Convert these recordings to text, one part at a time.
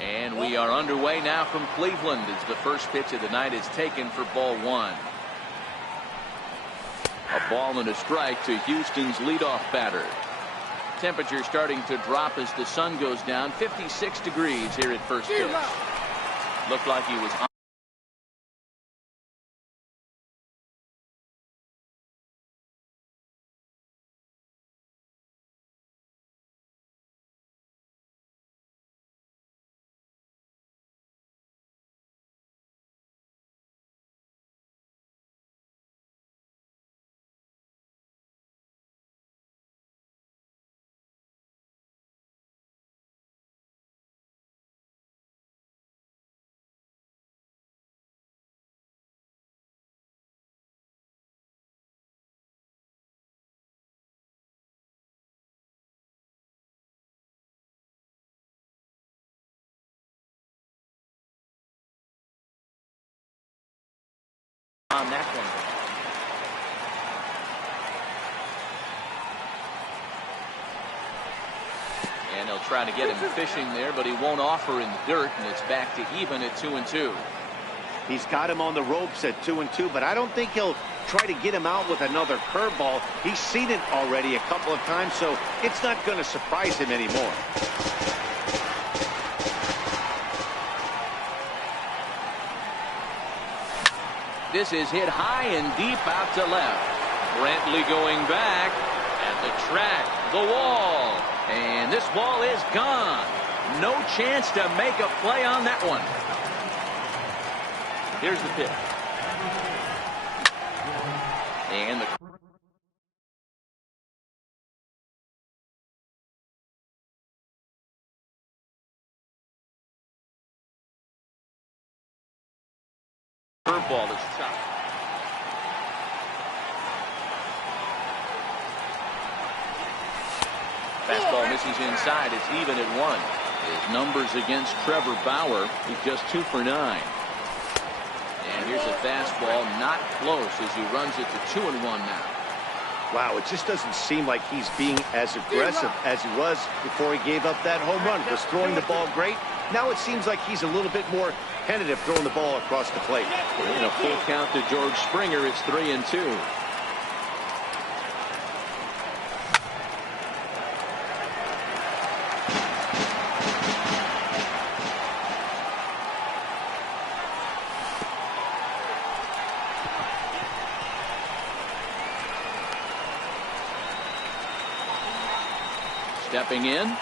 And we are underway now from Cleveland as the first pitch of the night is taken for ball one. A ball and a strike to Houston's leadoff batter. Temperature starting to drop as the sun goes down. 56 degrees here at first pitch. Looked like he was on. On that one. And he'll try to get him fishing there, but he won't offer in the dirt, and it's back to even at 2-2. He's got him on the ropes at 2-2, but I don't think he'll try to get him out with another curveball. He's seen it already a couple of times, so it's not going to surprise him anymore. This is hit high and deep out to left. Brantley going back at the track, the wall, and this ball is gone. No chance to make a play on that one. Here's the pitch. And the curveball is chopped. Fastball misses inside. It's even at 1. His numbers against Trevor Bauer, he's just 2 for 9. And here's a fastball not close as he runs it to 2-1 now. Wow, it just doesn't seem like he's being as aggressive as he was before he gave up that home run. Was throwing the ball great. Now it seems like he's a little bit more tentative throwing the ball across the plate. In a full count to George Springer, it's 3-2. Stepping in.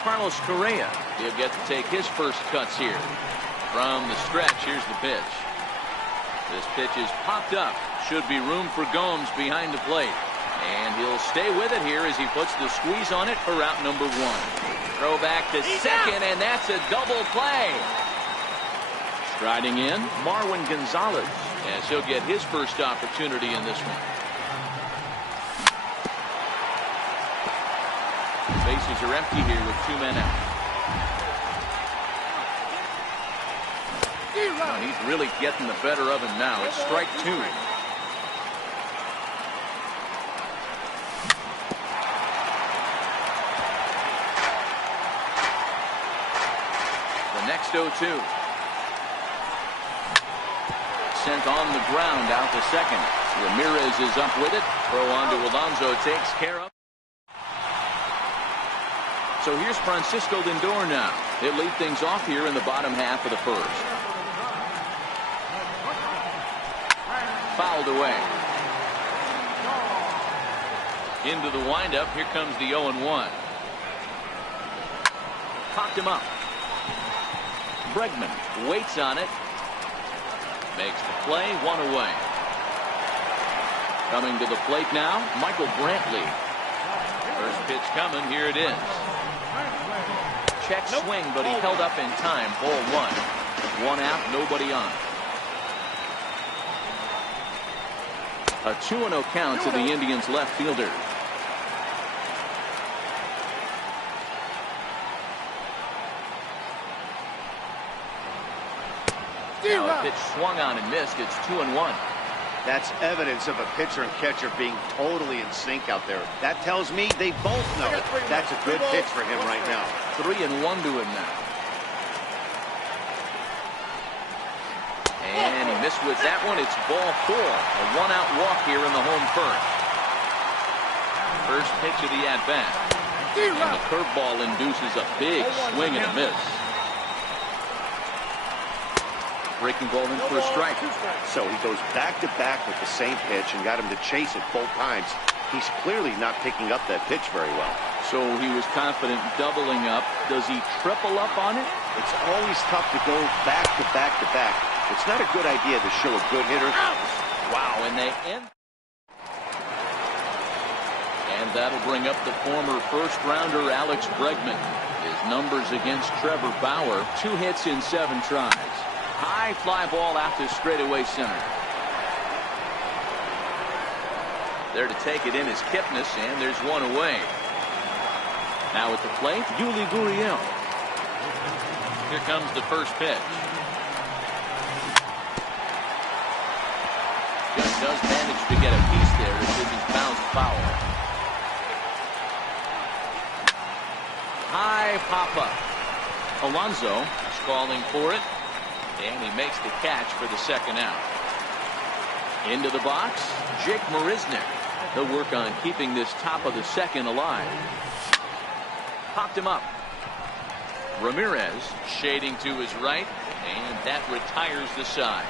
Carlos Correa. He'll get to take his first cuts here. From the stretch, here's the pitch. This pitch is popped up. Should be room for Gomes behind the plate. And he'll stay with it here as he puts the squeeze on it for route number 1. Throw back to second, and that's a double play. Striding in, Marwin Gonzalez, as he'll get his first opportunity in this one. Bases are empty here with 2 men out. Oh, he's really getting the better of him now. It's strike 2. The next 0-2. Sent on the ground out to second. Ramirez is up with it. Throw on to Alonso takes care of. So here's Francisco Lindor now. He'll lead things off here in the bottom half of the first. Fouled away. Into the windup. Here comes the 0-1. Popped him up. Bregman waits on it. Makes the play, 1 away. Coming to the plate now, Michael Brantley. First pitch coming, here it is. Check swing, but he held up in time. Ball 1. 1 out, nobody on. A 2-0 count to the Indians left fielder. Now a pitch swung on and missed. It's 2-1. That's evidence of a pitcher and catcher being totally in sync out there. That tells me they both know that's a good pitch for him right now. 3-1 to him now. And he missed with that one. It's ball 4. A one-out walk here in the home first. First pitch of the at-bat. And the curveball induces a big swing and a miss. Breaking ball in for a strike. So he goes back-to-back with the same pitch and got him to chase it both times. He's clearly not picking up that pitch very well. So he was confident doubling up. Does he triple up on it? It's always tough to go back-to-back-to-back. It's not a good idea to show a good hitter. Wow, and they end. And that'll bring up the former first-rounder Alex Bregman. His numbers against Trevor Bauer, 2 hits in 7 tries. High fly ball out to straightaway center. There to take it in is Kipnis, and there's one away. Now at the plate, Yuli Gurriel. Here comes the first pitch. Just does manage to get a piece there as it is bounced foul. High pop-up. Alonso is calling for it. And he makes the catch for the second out. Into the box, Jake Marisnick. He'll work on keeping this top of the second alive. Popped him up. Ramirez shading to his right, and that retires the side.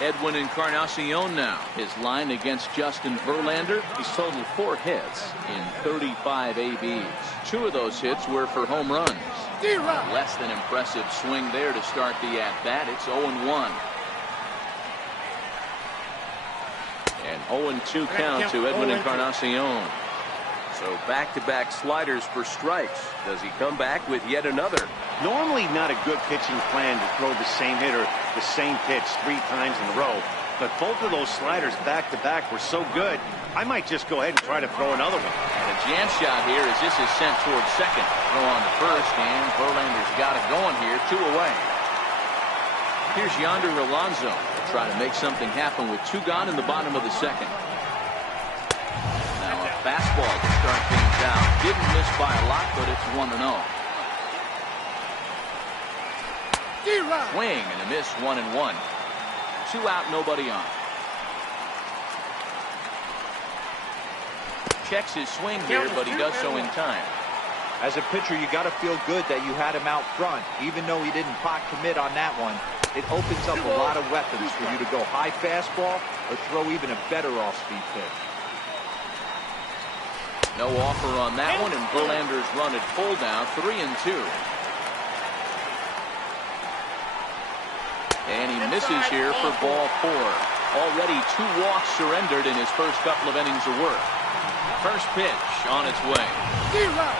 Edwin Encarnacion now. His line against Justin Verlander. He's totaled 4 hits in 35 ABs. 2 of those hits were for home runs. Less than impressive swing there to start the at-bat. It's 0-1. And 0-2 count to Edwin Encarnacion. So back-to-back sliders for strikes. Does he come back with yet another? Normally not a good pitching plan to throw the same hitter the same pitch 3 times in a row. But both of those sliders back-to-back were so good, I might just go ahead and try to throw another one. And a jam shot here as this is sent towards second. Throw on to first, and Verlander's got it going here. 2 away. Here's Yonder Alonso. Try to make something happen with 2 gone in the bottom of the second. Now a fastball to start things out. Didn't miss by a lot, but it's 1-0. Swing and a miss, 1-1. 2 out, nobody on. Checks his swing here, but he does so in time. As a pitcher, you got to feel good that you had him out front, even though he didn't pot commit on that one. It opens up a lot of weapons for you to go high fastball or throw even a better off-speed pitch. No offer on that one, and Verlander's run at full down, 3-2. And he misses here for ball 4. Already 2 walks surrendered in his first couple of innings of work. First pitch on its way.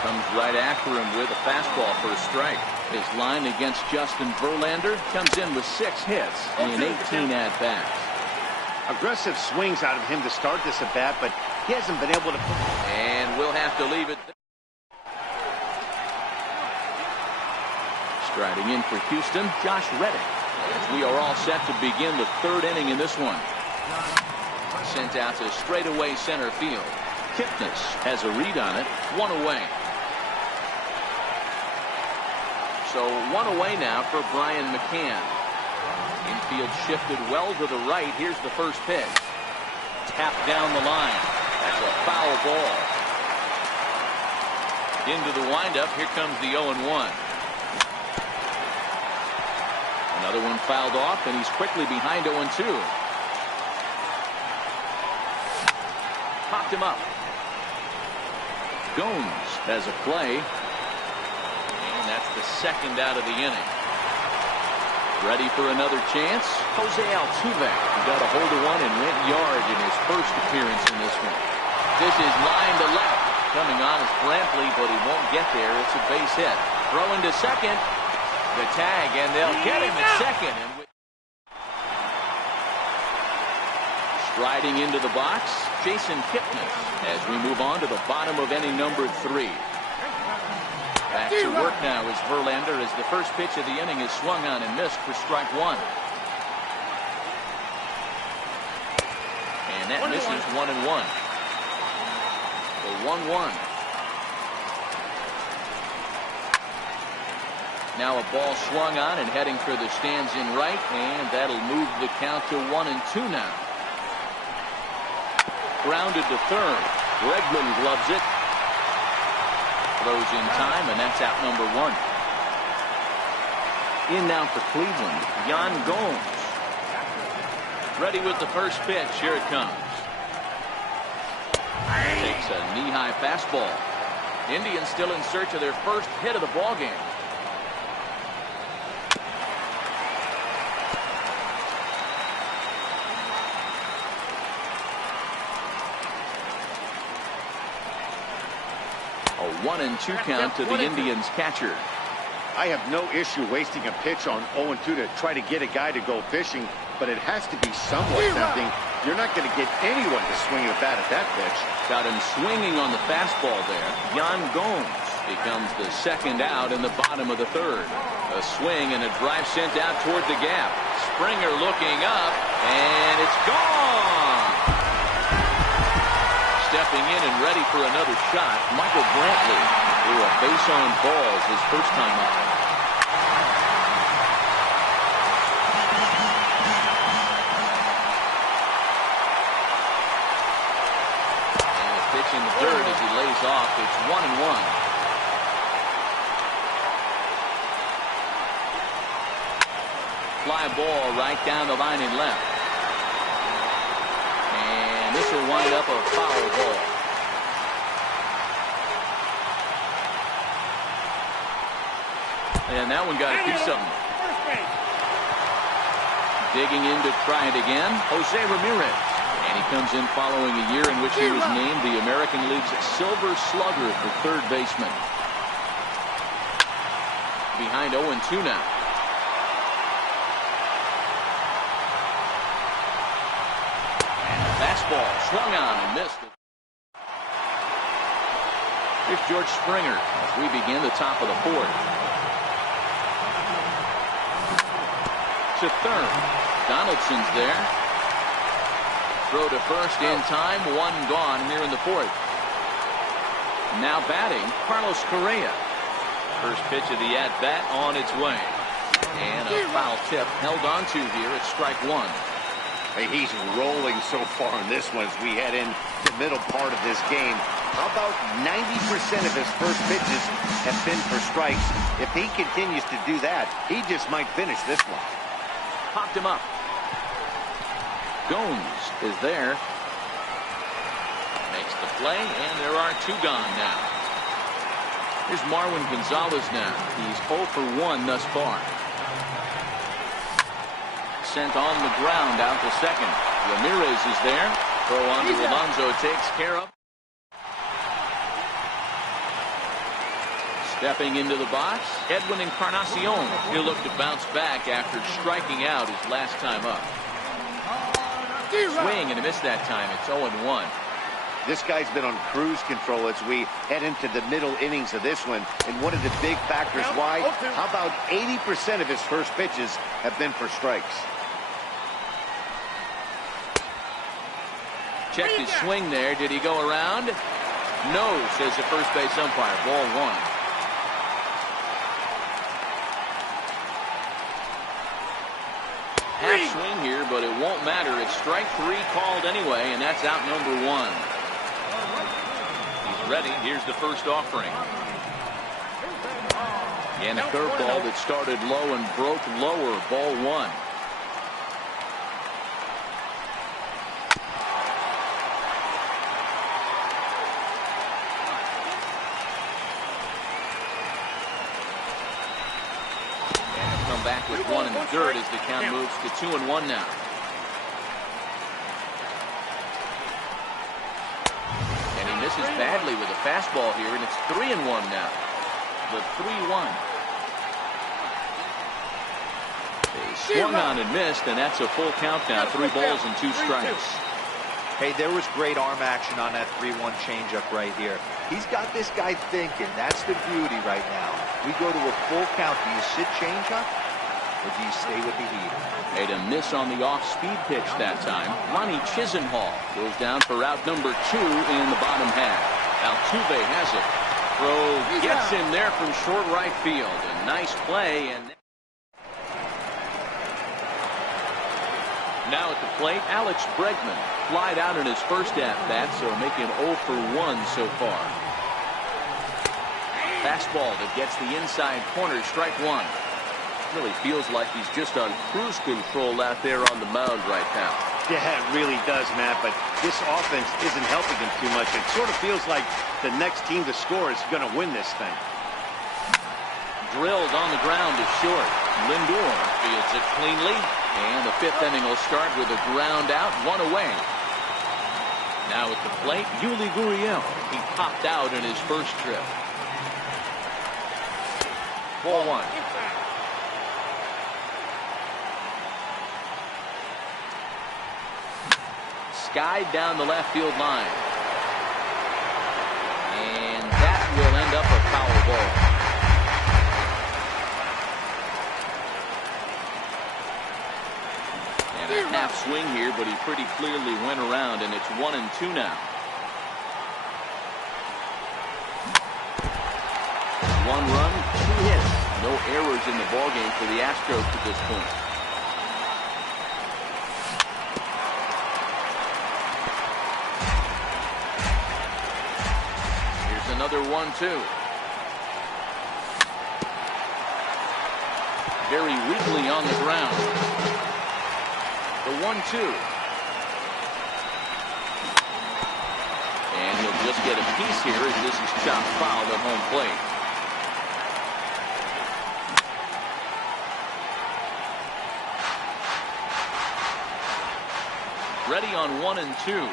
Comes right after him with a fastball for a strike. His line against Justin Verlander comes in with 6 hits in 18 at-bats. Aggressive swings out of him to start this at-bat, but he hasn't been able to... And we'll have to leave it. Striding in for Houston, Josh Reddick. We are all set to begin the 3rd inning in this one. Sent out to straightaway center field. Kipnis has a read on it. 1 away. So 1 away now for Brian McCann. Infield shifted well to the right. Here's the first pitch. Tapped down the line. That's a foul ball. Into the windup. Here comes the 0-1. Another one fouled off, and he's quickly behind 0-2. Popped him up. Gomes has a play. And that's the 2nd out of the inning. Ready for another chance? Jose Altuve got a hold of one and went yard in his first appearance in this one. This is line to left. Coming on is Brantley, but he won't get there. It's a base hit. Throwing to second. The tag, and they'll get him at second. And striding into the box, Jason Kipnis, as we move on to the bottom of inning number 3. Back to work now is Verlander as the first pitch of the inning is swung on and missed for strike one. And that misses 1-1. The 1-1. Now a ball swung on and heading for the stands in right, and that'll move the count to 1-2 now. Grounded to third. Bregman gloves it. Throws in time, and that's out number one. In now for Cleveland, Yan Gomes. Ready with the first pitch. Here it comes. Takes a knee-high fastball. Indians still in search of their first hit of the ball game. A 1-2 count to the Indians catcher. I have no issue wasting a pitch on 0-2 to try to get a guy to go fishing, but it has to be somewhat tempting. You're not going to get anyone to swing a bat at that pitch. Got him swinging on the fastball there. Yan Gomes becomes the second out in the bottom of the third. A swing and a drive sent out toward the gap. Springer looking up, and it's gone. Stepping in and ready for another shot, Michael Brantley threw a base on balls his first time up. And a pitch in the third as he lays off. It's 1-1. Fly ball right down the line and left. This will wind up a foul ball. And that one got to do something. Digging in to try it again, Jose Ramirez. And he comes in following a year in which he was named the American League's Silver Slugger for third baseman. Behind 0-2 now. Fastball swung on and missed. Here's George Springer as we begin the top of the fourth. To third. Donaldson's there. Throw to first in time. One gone here in the fourth. Now batting, Carlos Correa. First pitch of the at-bat on its way. And a foul tip held on to here at strike one. Hey, he's rolling so far in this one as we head in the middle part of this game. How about 90% of his first pitches have been for strikes? If he continues to do that, he just might finish this one. Popped him up. Gomes is there. Makes the play, and there are two gone now. Here's Marwin Gonzalez now. He's 0 for 1 thus far. Sent on the ground out to second. Ramirez is there. Throw on to Alonso takes care of. Stepping into the box, Edwin Encarnacion. He'll look to bounce back after striking out his last time up. Swing and a miss that time. It's 0-1. This guy's been on cruise control as we head into the middle innings of this one. And one of the big factors why, how about 80% of his first pitches have been for strikes? Checked his swing there. Did he go around? No, says the first base umpire. Ball one. Half swing here, but it won't matter. It's strike three called anyway, and that's out number one. He's ready. Here's the first offering. And a curveball that started low and broke lower. Ball one. Back with 1 1/3 as the count moves to 2-1 now. And he misses badly with a fastball here, and it's 3-1 now. The 3-1. They swung on and missed, and that's a full count now. 3 balls and 2 strikes. Hey, there was great arm action on that 3-1 changeup right here. He's got this guy thinking. That's the beauty right now. We go to a full count. Do you sit changeup or do you stay with the heat? Made a miss on the off-speed pitch that time. Ronnie Chisenhall goes down for route number 2 in the bottom half. Altuve has it. Throw gets him there from short right field. A nice play. And now at the plate, Alex Bregman flied out in his first at-bat, so making 0 for 1 so far. Fastball that gets the inside corner, strike 1. Really feels like he's just on cruise control out there on the mound right now. Yeah, it really does, Matt, but this offense isn't helping him too much. It sort of feels like the next team to score is going to win this thing. Drilled on the ground to short. Lindor fields it cleanly, and the 5th inning will start with a ground out, 1 away. Now at the plate, Yuli Gurriel. He popped out in his first trip. 4-1. Skied down the left field line. And that will end up a foul ball. And a half swing here, but he pretty clearly went around, and it's 1-2 now. 1 run, 2 hits. No errors in the ballgame for the Astros at this point. Another 1-2. Very weakly on the ground. The 1-2. And he'll just get a piece here as this is chopped foul at home plate. Ready on 1-2.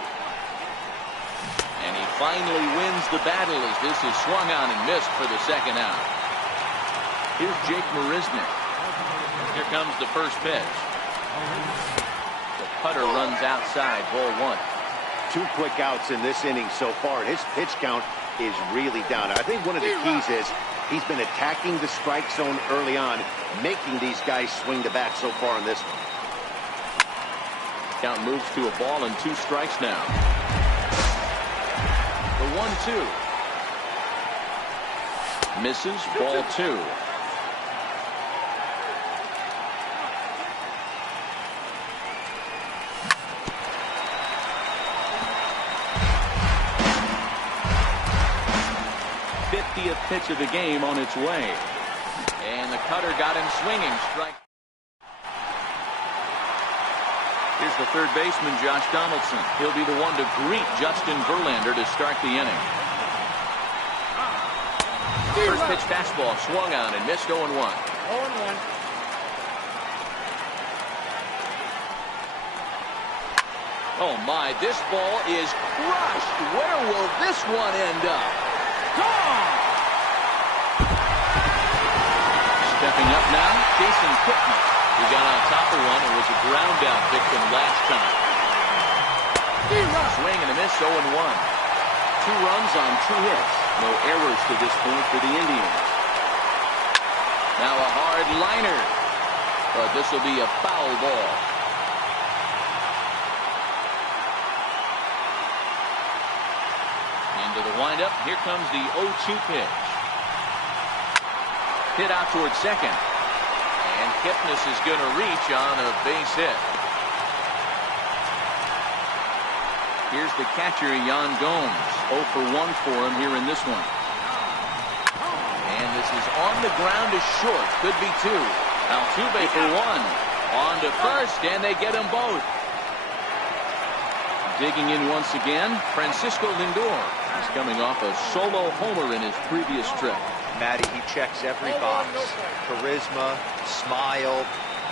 And he finally wins the battle as this is swung on and missed for the second out. Here's Jake Marisnick. Here comes the first pitch. The cutter runs outside, ball 1. 2 quick outs in this inning so far, and his pitch count is really down. I think one of the keys is he's been attacking the strike zone early on, making these guys swing the bat so far in this one. Count moves to a ball and 2 strikes now. The 1-2. Misses, ball 2. Pitch of the game on its way. And the cutter got him swinging. Strike. Here's the third baseman, Josh Donaldson. He'll be the one to greet Justin Verlander to start the inning. First pitch fastball swung on and missed 0-1. 0-1. Oh my, this ball is crushed. Where will this one end up? Gone! Stepping up now, Jason Kipnis. He got on top of one and was a ground out victim last time. Swing and a miss, 0-1. 2 runs on 2 hits. No errors to this point for the Indians. Now a hard liner. But this will be a foul ball. Into the windup. Here comes the 0-2 pitch. Hit out towards second. And Kipnis is going to reach on a base hit. Here's the catcher, Yan Gomes. 0 for 1 for him here in this one. And this is on the ground to short. Could be 2. Altuve for 1. On to first, and they get them both. Digging in once again, Francisco Lindor. He's coming off a solo homer in his previous trip. Matty, he checks every box. Charisma, smile,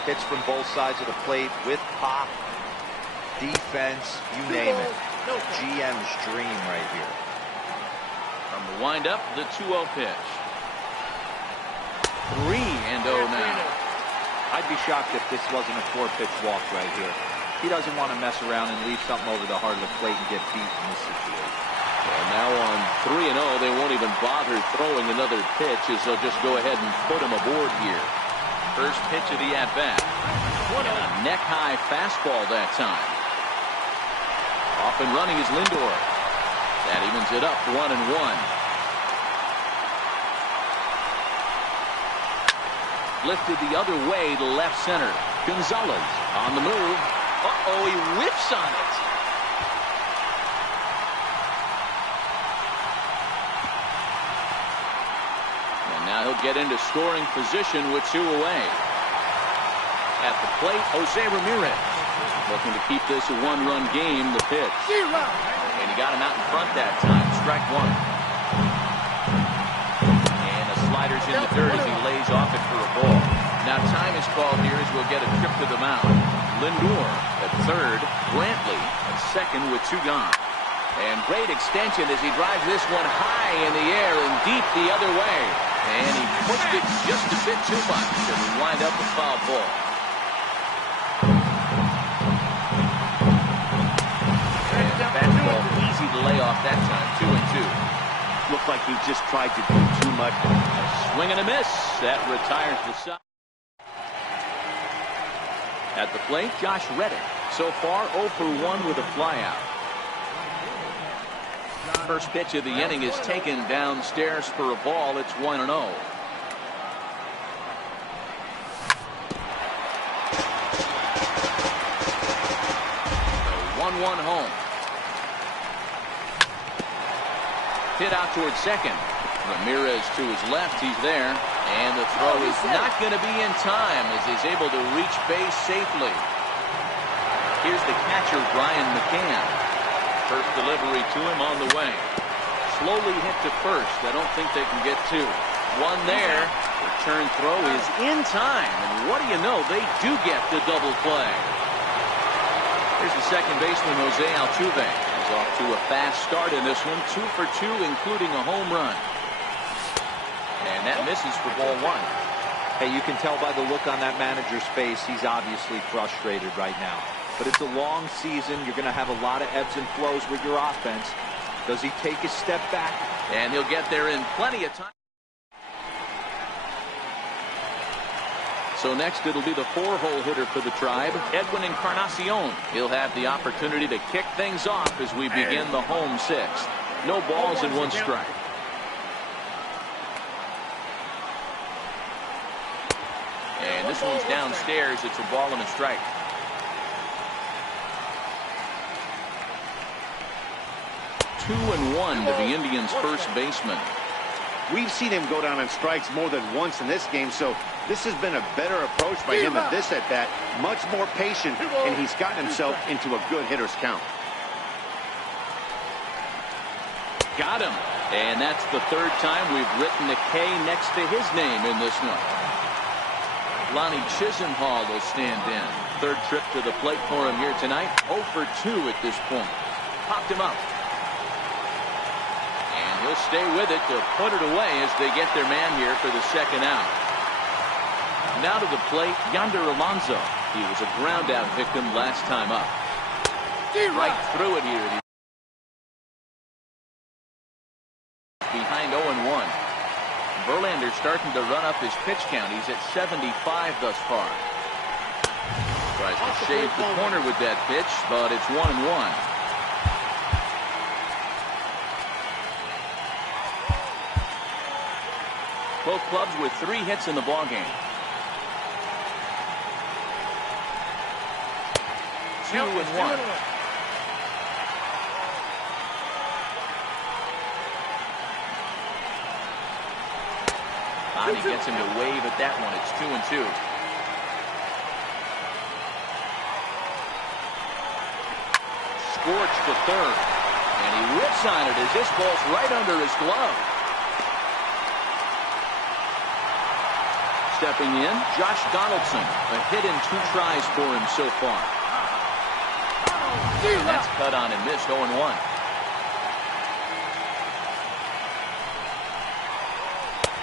hits from both sides of the plate with pop, defense, you name it. GM's dream right here. From the windup, the 2-0 pitch. 3-0 now. I'd be shocked if this wasn't a 4-pitch walk right here. He doesn't want to mess around and leave something over the heart of the plate and get beat in this situation. Well, now on 3-0, they won't even bother throwing another pitch as they'll just go ahead and put him aboard here. First pitch of the at-bat. A neck-high fastball that time. Off and running is Lindor. That evens it up 1-1. Lifted the other way to left center. Gonzalez on the move. Uh-oh, he whiffs on it. And now he'll get into scoring position with 2 away. At the plate, Jose Ramirez. Looking to keep this a 1-run game, the pitch. And he got him out in front that time. Strike 1. And the slider's in the dirt as he lays off it for a ball. Now time is called here as we'll get a trip to the mound. Lindor at third, Brantley at second with 2 gone. And great extension as he drives this one high in the air and deep the other way. And he pushed it just a bit too much and we wind up a foul ball. And the fastball easy to lay off that time, 2-2. Looked like he just tried to do too much. A swing and a miss. That retires the side. At the plate, Josh Reddick. So far, 0 for 1 with a flyout. First pitch of the inning is taken downstairs for a ball. It's 1-0. 1-1 home. Hit out towards second. Ramirez to his left. He's there. And the throw is not going to be in time as he's able to reach base safely. Here's the catcher, Brian McCann. First delivery to him on the way. Slowly hit to first. I don't think they can get 2. 1 there. Return throw is in time. And what do you know? They do get the double play. Here's the second baseman, Jose Altuve. He's off to a fast start in this one. 2 for 2, including a home run. And that misses for ball 1. Hey, you can tell by the look on that manager's face, he's obviously frustrated right now. But it's a long season. You're going to have a lot of ebbs and flows with your offense. Does he take a step back? And he'll get there in plenty of time. So next it'll be the 4-hole hitter for the Tribe, Edwin Encarnacion. He'll have the opportunity to kick things off as we begin the home 6th. No balls and 1 strike. And this one's downstairs. It's a ball and a strike. Two and 1 to the Indians' first baseman. We've seen him go down on strikes more than once in this game, so this has been a better approach by him at this at-bat. Much more patient, and he's gotten himself into a good hitter's count. Got him. And that's the 3rd time we've written a K next to his name in this one. Lonnie Chisenhall will stand in. 3rd trip to the plate for him here tonight. 0 for 2 at this point. Popped him up. And he'll stay with it to put it away as they get their man here for the 2nd out. Now to the plate, Yonder Alonso. He was a ground-out victim last time up. Right through it here. Behind 0-1. Verlander starting to run up his pitch count. He's at 75 thus far. Tries to shave the corner with that pitch, but it's 1-1. Both clubs with 3 hits in the ballgame. 2-1. He gets him to wave at that one. It's 2-2. Scorched to third. And he whips on it as this ball's right under his glove. Stepping in, Josh Donaldson. A hit in 2 tries for him so far. And that's cut on and missed. 0-1.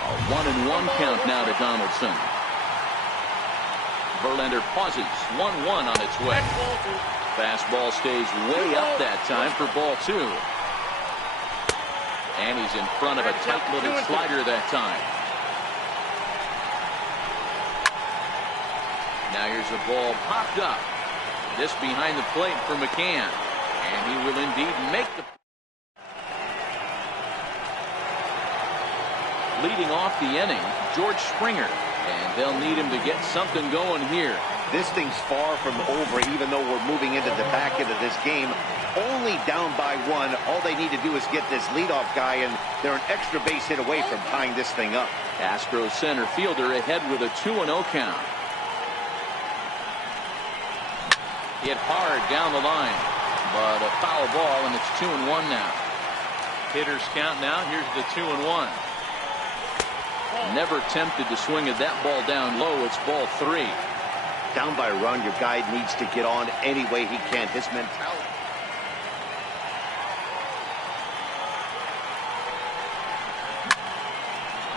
A 1-1 count now to Donaldson. Verlander pauses. 1-1 on its way. Fastball stays way up that time for ball 2. And he's in front of a tight little slider that time. Now here's a ball popped up. This behind the plate for McCann. And he will indeed make the... Leading off the inning, George Springer. And they'll need him to get something going here. This thing's far from over, even though we're moving into the back end of this game. Only down by 1. All they need to do is get this leadoff guy, and they're an extra base hit away from tying this thing up. Astros center fielder ahead with a 2-0 count. Hit hard down the line, but a foul ball, and it's 2-1 now. Hitters count now. Here's the 2-1. Never tempted to swing at that ball down low. It's ball 3. Down by a run, your guy needs to get on any way he can. His mentality.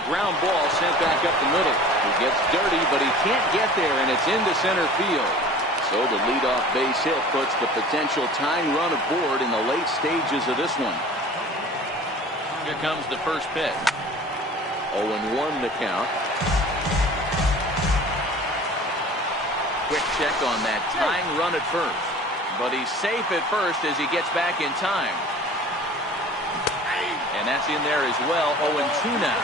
Ground ball sent back up the middle. He gets dirty, but he can't get there, and it's into center field. So the leadoff base hit puts the potential tying run aboard in the late stages of this one. Here comes the first pitch. 0-1 the count. Quick check on that tying run at first. But he's safe at first as he gets back in time. And that's in there as well. 0-2 now.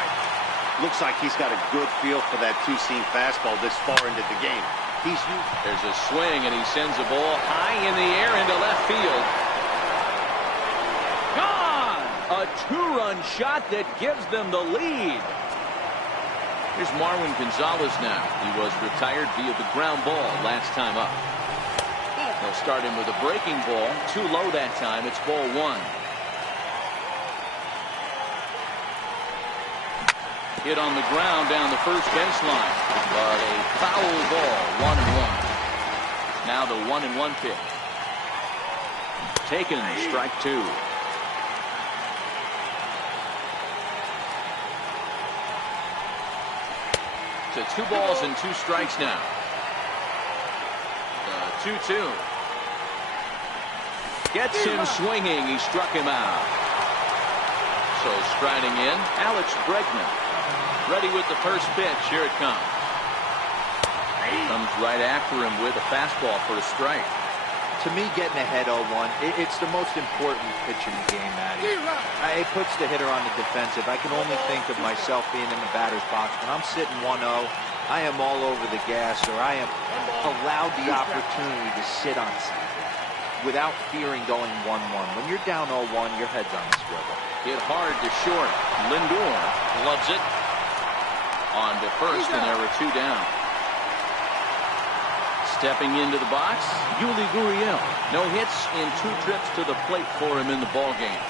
Looks like he's got a good feel for that two-seam fastball this far into the game. There's a swing, and he sends a ball high in the air into left field. Gone! A 2-run shot that gives them the lead. Here's Marwin Gonzalez now. He was retired via the ground ball last time up. They'll start him with a breaking ball. Too low that time. It's ball 1. Hit on the ground down the first baseline. But a foul ball. 1-1. Now the 1-1 pitch. Taken, strike 2. To 2 balls and 2 strikes now. 2-2. Gets him swinging. He struck him out. So striding in, Alex Bregman. Ready with the first pitch. Here it comes. Comes right after him with a fastball for a strike. To me, getting ahead 0-1, it's the most important pitch in the game, Matty. It puts the hitter on the defensive. I can only think of myself being in the batter's box. When I'm sitting 1-0, I am all over the gas, or I am allowed the opportunity to sit on something without fearing going 1-1. When you're down 0-1, your head's on the swivel. Hit hard to short. Lindor loves it. On to first, and there were 2 down. Stepping into the box, Yuli Gurriel. No hits in 2 trips to the plate for him in the ball game.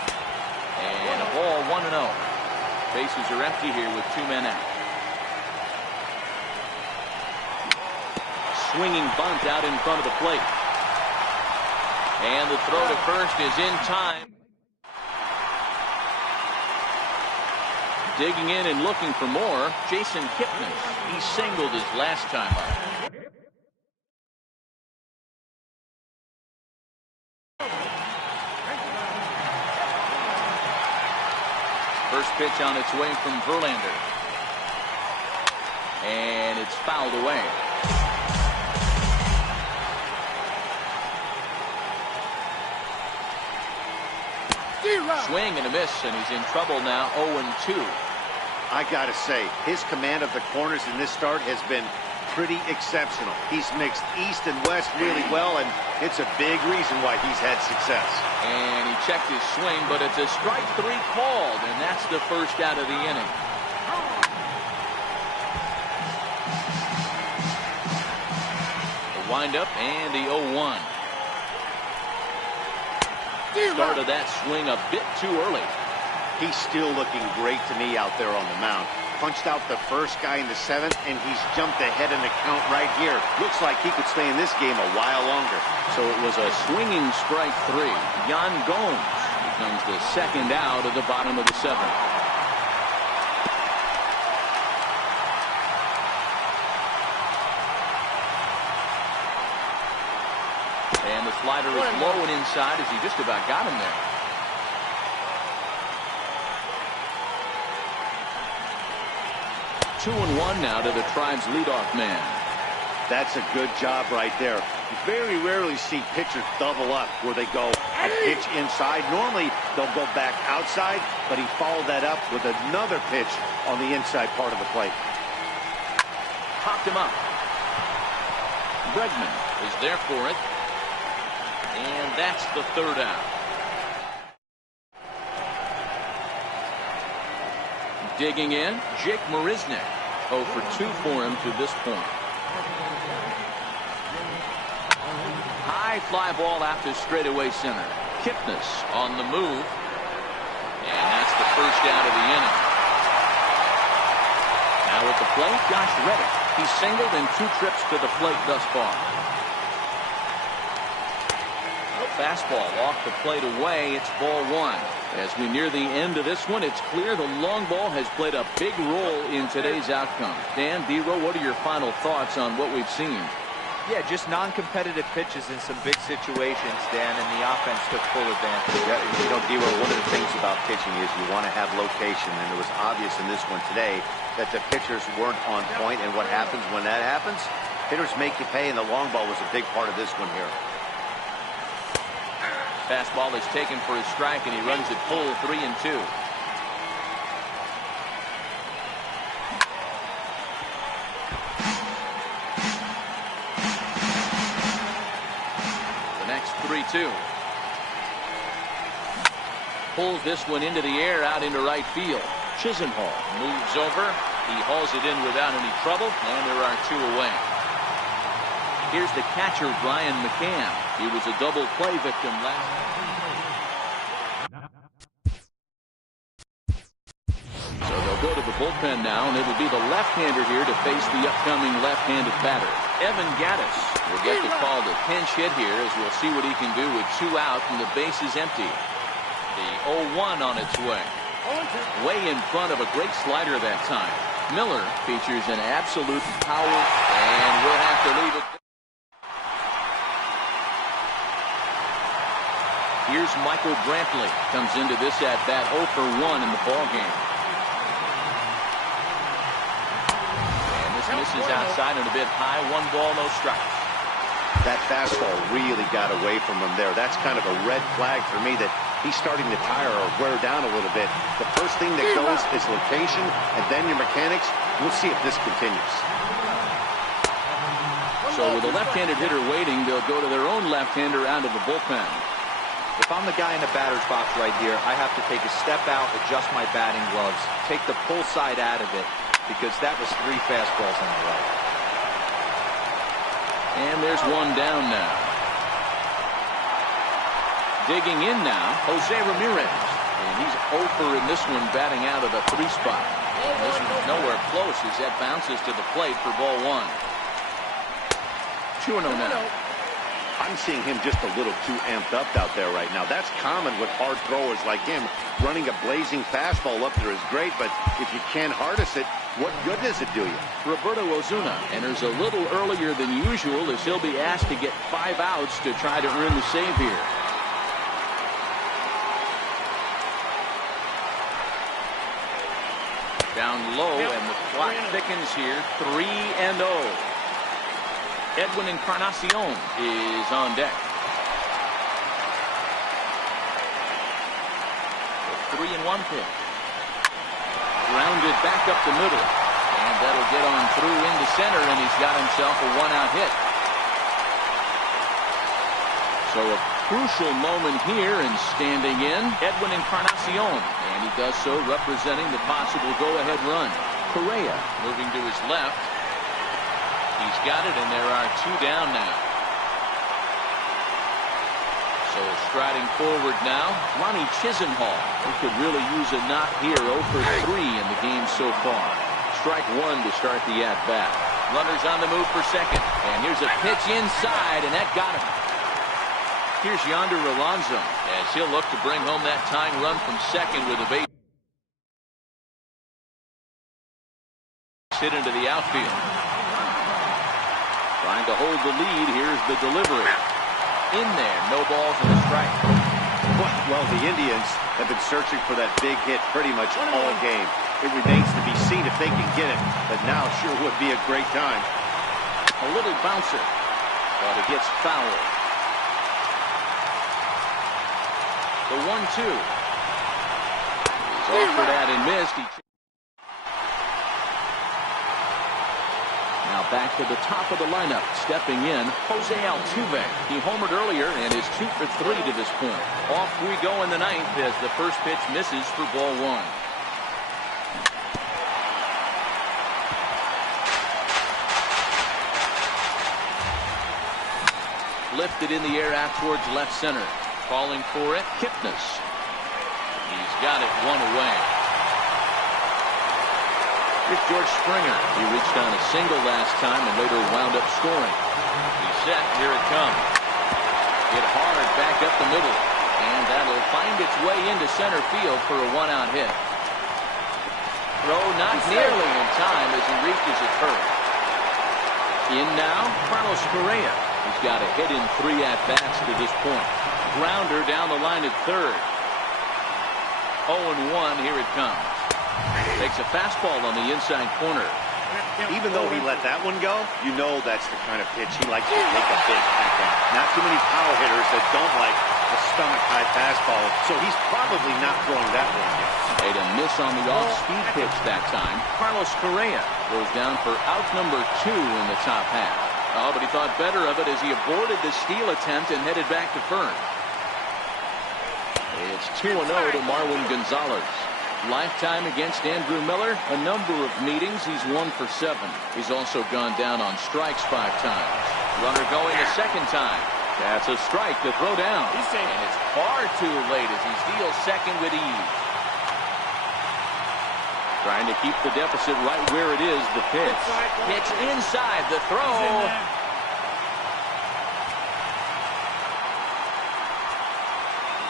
And a ball 1-0. Bases are empty here with 2 men out. Swinging bunt out in front of the plate. And the throw to first is in time. Digging in and looking for more, Jason Kipnis. He singled his last time up. First pitch on its way from Verlander. And it's fouled away. Swing and a miss, and he's in trouble now. 0-2. I gotta say, his command of the corners in this start has been pretty exceptional. He's mixed east and west really well, and it's a big reason why he's had success. And he checked his swing, but it's a strike 3 called, and that's the first out of the inning. The windup and the 0-1. Started that swing a bit too early. He's still looking great to me out there on the mound. Punched out the first guy in the 7th, and he's jumped ahead in the count right here. Looks like he could stay in this game a while longer. So it was a swinging strike 3. Yan Gomes becomes the second out of the bottom of the 7th. was low and inside as he just about got him there. Two and one now to the Tribe's leadoff man. That's a good job right there. You very rarely see pitchers double up where they go a pitch inside. Normally they'll go back outside, but he followed that up with another pitch on the inside part of the plate. Popped him up. Bregman is there for it. And that's the third out. Digging in, Jake Marisnick. 0 for 2 for him to this point. High fly ball out to straightaway center. Kipnis on the move. And that's the first out of the inning. Now at the plate, Josh Reddick. He's singled in 2 trips to the plate thus far. A fastball off the plate away. It's ball 1. As we near the end of this one, it's clear the long ball has played a big role in today's outcome. Dan, D-Row, what are your final thoughts on what we've seen? Yeah, just non-competitive pitches in some big situations, Dan, and the offense took full advantage. Yeah, you know, D-Row, one of the things about pitching is you want to have location, and it was obvious in this one today that the pitchers weren't on point, and what happens when that happens? Hitters make you pay, and the long ball was a big part of this one here. Fastball is taken for a strike, and he runs it full 3-2. The next 3-2. Pulls this one into the air out into right field. Chisenhall moves over. He hauls it in without any trouble, and there are 2 away. Here's the catcher, Brian McCann. He was a double play victim last night. So they'll go to the bullpen now, and it'll be the left-hander here to face the upcoming left-handed batter. Evan Gattis will get the call to pinch hit here, as we'll see what he can do with 2 out and the base is empty. The 0-1 on its way. Way in front of a great slider that time. Miller features an absolute power, and we'll have to leave it. Here's Michael Brantley. Comes into this at-bat 0 for 1 in the ballgame. And this misses outside and a bit high. 1 ball, no strikes. That fastball really got away from him there. That's kind of a red flag for me that he's starting to tire or wear down a little bit. The first thing that goes is location and then your mechanics. We'll see if this continues. So with a left-handed hitter waiting, they'll go to their own left-hander out of the bullpen. If I'm the guy in the batter's box right here, I have to take a step out, adjust my batting gloves, take the pull side out of it, because that was 3 fastballs on the right. And there's 1 down now. Digging in now, Jose Ramirez. And he's 0 for in this one, batting out of the 3 spot. And this one's nowhere close as that bounces to the plate for ball 1. 2-0 now. I'm seeing him just a little too amped up out there right now. That's common with hard throwers like him. Running a blazing fastball up there is great, but if you can't harness it, what good does it do you? Roberto Osuna enters a little earlier than usual as he'll be asked to get 5 outs to try to earn the save here. Down low, and the clock thickens here. 3-0. Edwin Encarnacion is on deck. The 3-1 pitch. Grounded back up the middle. And that'll get on through into center, and he's got himself a 1-out hit. So a crucial moment here, and standing in, Edwin Encarnacion. And he does so representing the possible go-ahead run. Correa moving to his left. He's got it, and there are 2 down now. So striding forward now, Ronnie Chisenhall. He could really use a knock here. 0 for 3 in the game so far. Strike 1 to start the at-bat. Runners on the move for second. And here's a pitch inside, and that got him. Here's Yonder Alonso as he'll look to bring home that tying run from second with a base hit into the outfield. Trying to hold the lead. Here's the delivery. In there, no balls and a strike. Well, the Indians have been searching for that big hit pretty much all game. It remains to be seen if they can get it, but now sure would be a great time. A little bouncer, but it gets fouled. The 1-2. He's offered at and missed. Now back to the top of the lineup. Stepping in, Jose Altuve. He homered earlier and is 2 for 3 to this point. Off we go in the ninth as the first pitch misses for ball 1. Lifted in the air out towards left center. Calling for it, Kipnis. He's got it one away. Here's George Springer. He reached on a single last time and later wound up scoring. He's set. Here it comes. Hit hard back up the middle. And that'll find its way into center field for a one-out hit. Throw not nearly in time as he reaches it first. In now, Carlos Correa. He's got a hit in 3 at-bats to this point. Grounder down the line at third. 0-1. Here it comes. Takes a fastball on the inside corner. Even though he let that one go, you know that's the kind of pitch he likes to take a big hack at. Not too many power hitters that don't like a stomach-high fastball, so he's probably not throwing that one yet. Made a miss on the off-speed pitch that time. Carlos Correa goes down for out number 2 in the top half. Oh, but he thought better of it as he aborted the steal attempt and headed back to Fern. It's 2-0 to Marwin Gonzalez. Lifetime against Andrew Miller, a number of meetings. He's 1 for 7. He's also gone down on strikes 5 times. Runner going a second time. That's a strike to throw down. And it's far too late as he steals second with ease. Trying to keep the deficit right where it is, the pitch. Pitch inside the throw.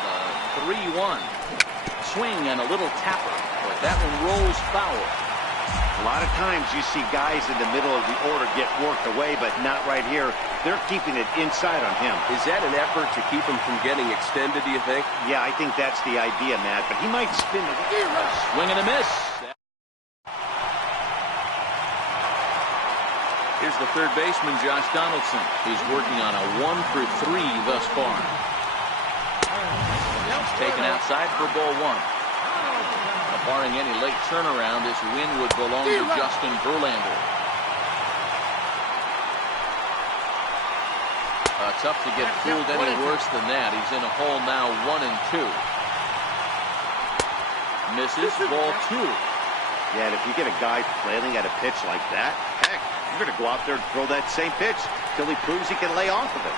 The 3-1. Swing and a little tapper, but that one rolls foul. A lot of times you see guys in the middle of the order get worked away, but not right here. They're keeping it inside on him. Is that an effort to keep him from getting extended, do you think? Yeah, I think that's the idea, Matt, but he might spin the... Swing and a miss. Here's the third baseman, Josh Donaldson. He's working on a 1 for 3 thus far. Taken outside for ball 1. Barring any late turnaround, this win would belong to Justin Verlander. Tough to get fooled any worse than that. He's in a hole now, 1-2. Misses ball 2. Yeah, and if you get a guy flailing at a pitch like that, heck, you're going to go out there and throw that same pitch till he proves he can lay off of it.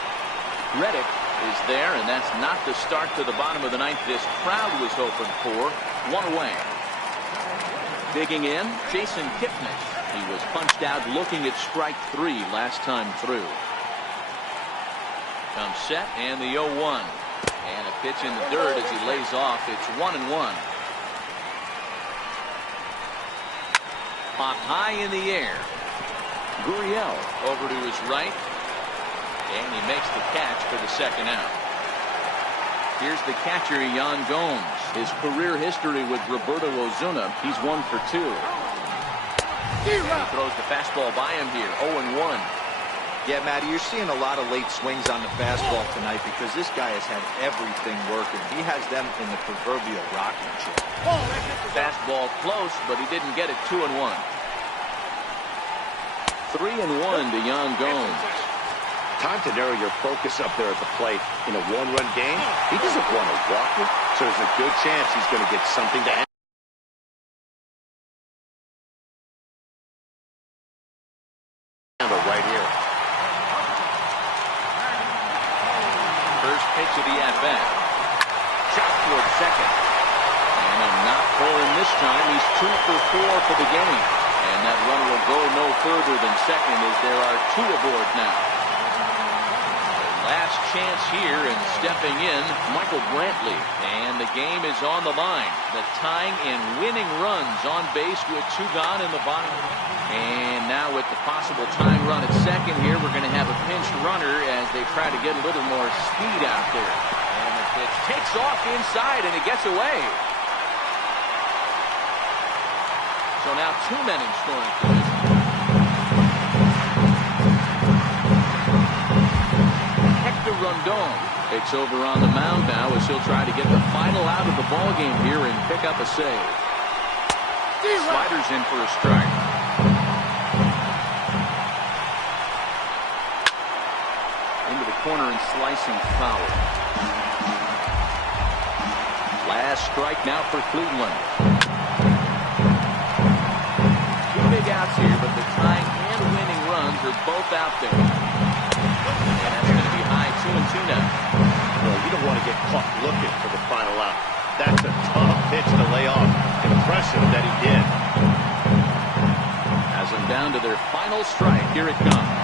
Reddick is there, and that's not the start to the bottom of the ninth this crowd was hoping for. 1 away. Digging in, Jason Kipnis. He was punched out looking at strike 3 last time through. Comes set and the 0-1. And a pitch in the dirt as he lays off. It's 1-1. Popped high in the air. Gurriel over to his right. And he makes the catch for the second out. Here's the catcher, Yan Gomes. His career history with Roberto Ozuna, he's 1 for 2. And he throws the fastball by him here, 0-1. Yeah, Matty, you're seeing a lot of late swings on the fastball tonight because this guy has had everything working. He has them in the proverbial rocking chair. Fastball close, but he didn't get it. 2-1. 3-1 to Yan Gomes. Time to narrow your focus up there at the plate. In a 1-run game, he doesn't want to walk it, so there's a good chance he's going to get something to handle right here. First pitch of the at-bat. Shot towards second. And a knock for him this time. He's 2 for 4 for the game. And that run will go no further than second as there are 2 aboard now. Last chance here, and stepping in, Michael Brantley. And the game is on the line. The tying and winning runs on base with 2 gone in the bottom. And now with the possible tying run at second here, we're going to have a pinched runner as they try to get a little more speed out there. And the pitch takes off inside, and it gets away. So now 2 men in scoring position. Hector Rondon takes over on the mound now as he'll try to get the final out of the ball game here and pick up a save. Sliders in for a strike. Into the corner and slicing foul. Last strike now for Cleveland. 2 big outs here, but the tying and winning runs are both out there. And that's going to be high 2-2 now. Well, you don't want to get caught looking for the final out. That's a tough pitch to lay off. Impressive that he did. Has them down to their final strike. Here it comes.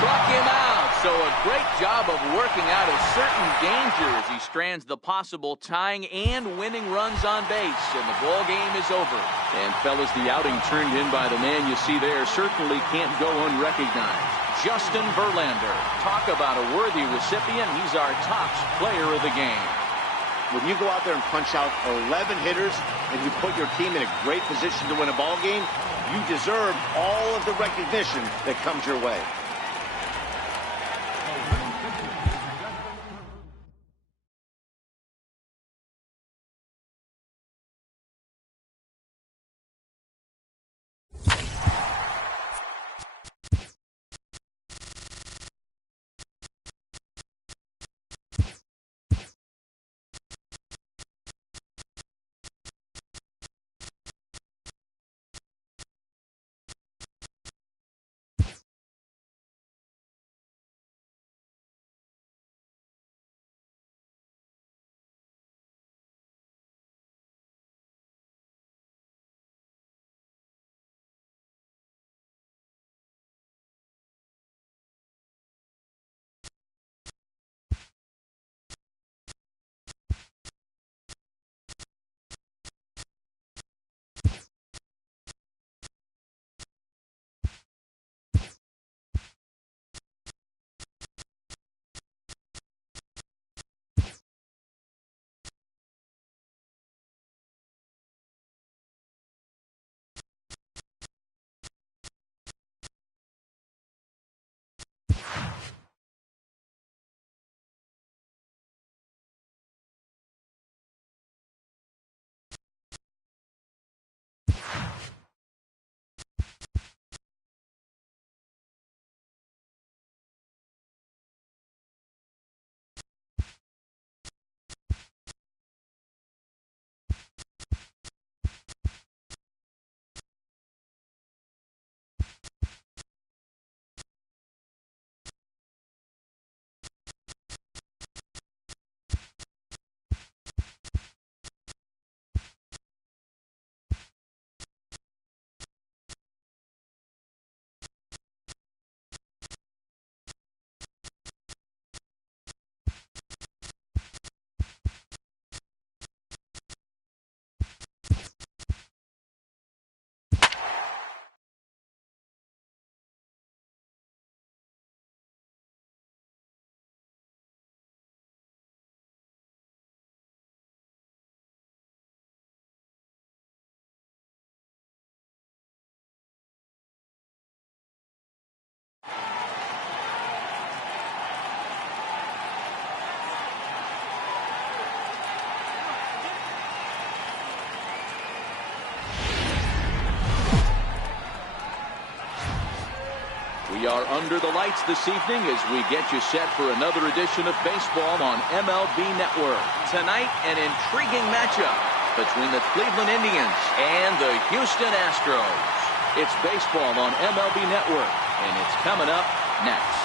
Struck him out. So a great job of working out a certain danger as he strands the possible tying and winning runs on base. And the ball game is over. And fellas, the outing turned in by the man you see there certainly can't go unrecognized. Justin Verlander. Talk about a worthy recipient. He's our top player of the game. When you go out there and punch out 11 hitters and you put your team in a great position to win a ball game, you deserve all of the recognition that comes your way. We are under the lights this evening as we get you set for another edition of baseball on MLB Network. Tonight, an intriguing matchup between the Cleveland Indians and the Houston Astros. It's baseball on MLB Network, and it's coming up next.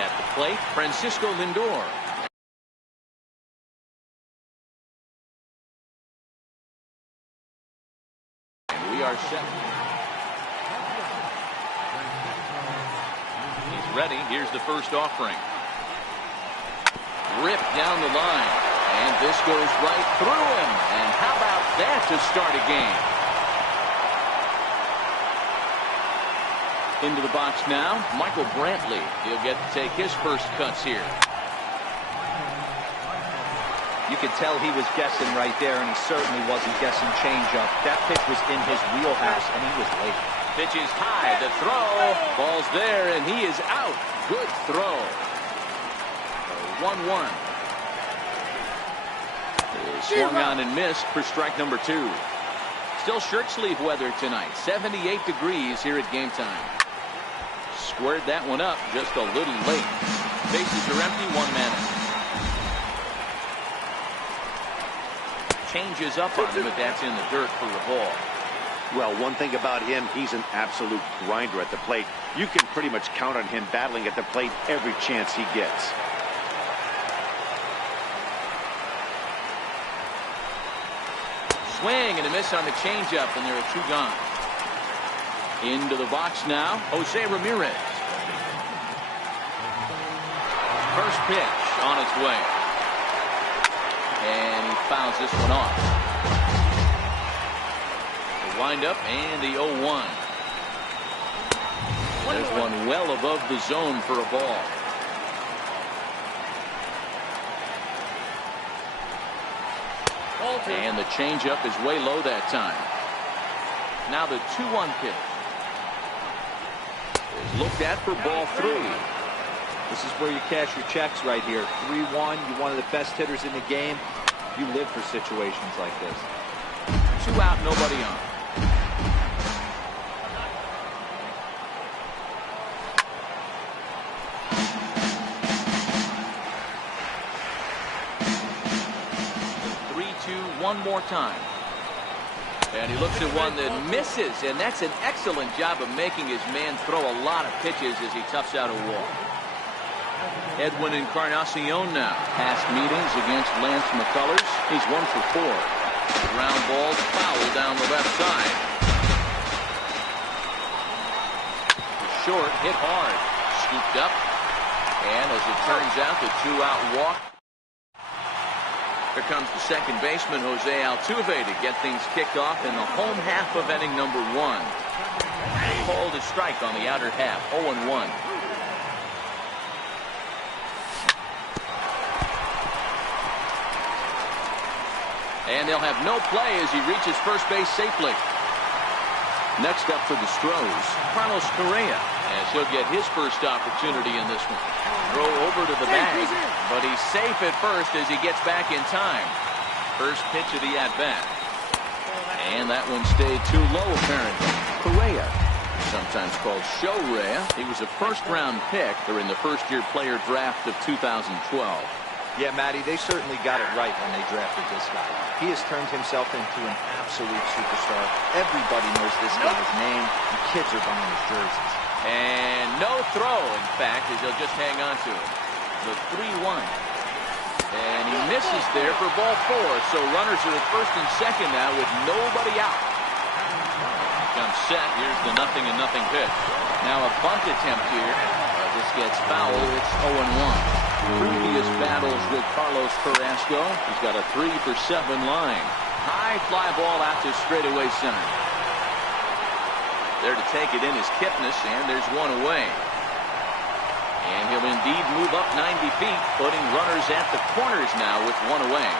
At the plate, Francisco Lindor. We are set. He's ready. Here's the first offering. Ripped down the line. And this goes right through him. And how about that to start a game? Into the box now, Michael Brantley. He'll get to take his first cuts here. You could tell he was guessing right there, and he certainly wasn't guessing changeup. That pitch was in his wheelhouse, and he was late. Pitch is high, the throw. Ball's there, and he is out. Good throw. 1-1. Swung on and missed for strike number 2. Still shirt sleeve weather tonight. 78 degrees here at game time. Squared that one up just a little late. Bases are empty, 1 man out. Changes up on him, but that's in the dirt for the ball. Well, one thing about him, he's an absolute grinder at the plate. You can pretty much count on him battling at the plate every chance he gets. Swing and a miss on the changeup, and there are 2 gone. Into the box now, Jose Ramirez. First pitch on its way. And he fouls this one off. The windup and the 0-1. There's one well above the zone for a ball. And the changeup is way low that time. Now the 2-1 pitch is looked at for ball 3. This is where you cash your checks right here. 3-1. You're one of the best hitters in the game. You live for situations like this. 2 out, nobody on. One more time. And he looks at one that misses, and that's an excellent job of making his man throw a lot of pitches as he toughs out a walk. Edwin Encarnacion now. Past meetings against Lance McCullers. He's 1 for 4. Ground balls foul down the left side. Short, hit hard. Scooped up. And as it turns out, the 2-out walk. Here comes the second baseman, Jose Altuve, to get things kicked off in the home half of inning number 1. Called a strike on the outer half, 0-1. And they'll have no play as he reaches first base safely. Next up for the Stros, Carlos Correa, as he'll get his first opportunity in this one. Throw over to the bag, but he's safe at first as he gets back in time. First pitch of the at-bat. And that one stayed too low, apparently. Correa, sometimes called Show-Rea. He was a first-round pick during the first-year player draft of 2012. Yeah, Matty, they certainly got it right when they drafted this guy. He has turned himself into an absolute superstar. Everybody knows this guy's name. The kids are buying his jerseys. And no throw, in fact, as he'll just hang on to it. The 3-1. And he misses there for ball 4. So runners are at first and second now with nobody out. Comes set. Here's the 0-0 pitch. Now a bunt attempt here. This gets foul. It's 0-1. Previous battles with Carlos Carrasco. He's got a 3-for-7 line. High fly ball out to straightaway center. There to take it in is Kipnis, and there's one away. And he'll indeed move up 90 feet, putting runners at the corners now with one away.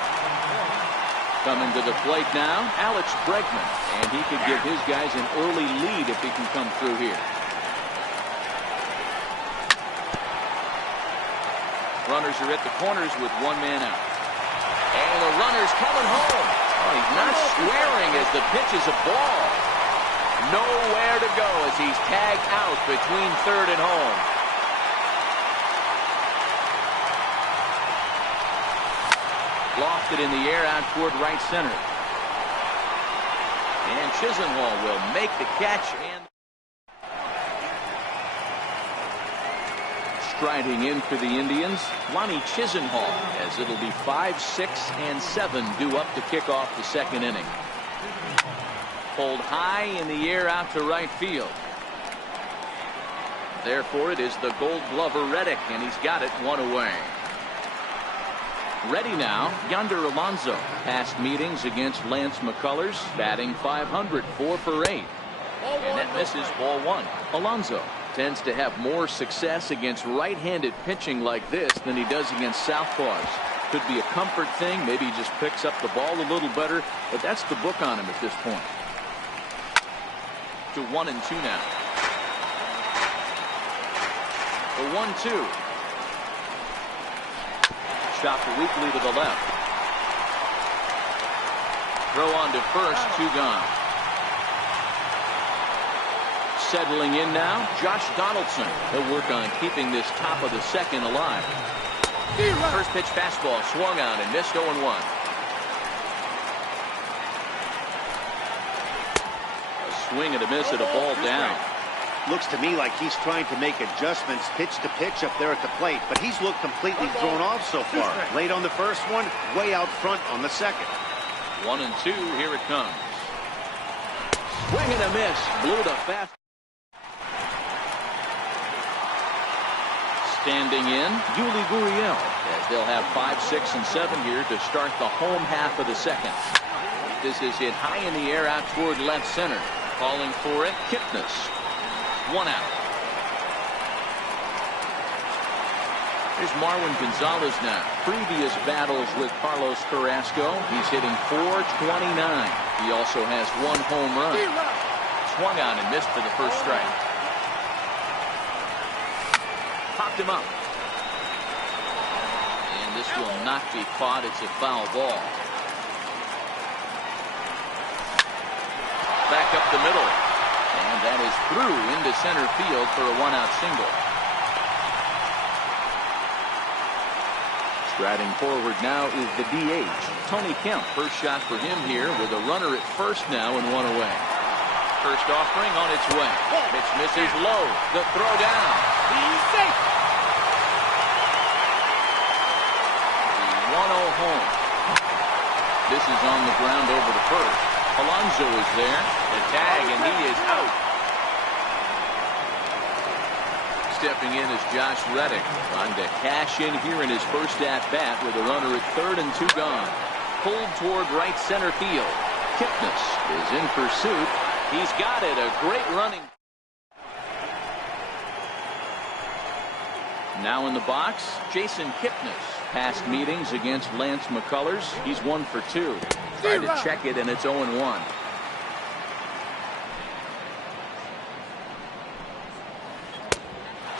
Coming to the plate now, Alex Bregman, and he could give his guys an early lead if he can come through here. Runners are at the corners with 1 man out. And the runner's coming home. Oh, he's not squaring as the pitch is a ball. Nowhere to go as he's tagged out between third and home. Lofted in the air out toward right center. And Chisenhall will make the catch. And striding in for the Indians, Lonnie Chisenhall, as it'll be 5, 6, and 7 due up to kick off the second inning. Pulled high in the air out to right field. Therefore, it is the Gold Glover Reddick, and he's got it 1 away. Ready now, Yonder Alonso. Past meetings against Lance McCullers, batting .500, 4 for 8. And that misses ball 1. Alonso tends to have more success against right-handed pitching like this than he does against southpaws. Could be a comfort thing. Maybe he just picks up the ball a little better, but that's the book on him at this point. To 1-2 now. The 1-2. Chopped weakly to the left. Throw on to first, 2 gone. Settling in now, Josh Donaldson. He'll work on keeping this top of the second alive. First pitch fastball swung on and missed 0-1. A swing and a miss at a ball down. Looks to me like he's trying to make adjustments pitch to pitch up there at the plate, but he's looked completely thrown off so far. Late on the first one, way out front on the second. 1-2, here it comes. Swing and a miss, blew the fast. Standing in, Yuli Gurriel, as they'll have 5, 6, and 7 here to start the home half of the second. This is hit high in the air out toward left center. Calling for it, Kipnis. 1 out. Here's Marwin Gonzalez now. Previous battles with Carlos Carrasco, he's hitting .429. He also has 1 home run. Swung on and missed for the first strike. Popped him up. And this will not be caught. It's a foul ball. Back up the middle. And that is through into center field for a 1-out single. Striding forward now is the DH, Tony Kemp. First shot for him here with a runner at first now and 1 away. First offering on its way. Pitch misses low. The throw down. He's safe. The 1-0 home. This is on the ground over the first. Alonso is there. The tag, and he is out. Stepping in is Josh Reddick, trying to cash in here in his first at-bat with a runner at third and 2 gone. Pulled toward right center field. Kipnis is in pursuit. He's got it. A great running. Now in the box, Jason Kipnis. Past meetings against Lance McCullers, he's 1 for 2. Tried to check it, and it's 0-1.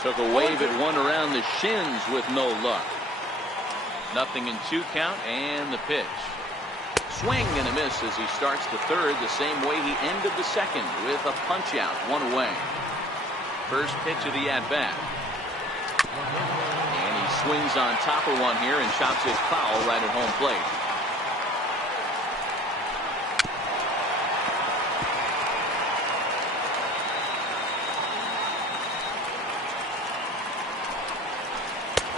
Took a wave at 1 around the shins with no luck. 0-2 count, and the pitch. Swing and a miss as he starts the third the same way he ended the second with a punch out, 1 away. First pitch of the at-bat. And he swings on top of one here and chops it foul right at home plate.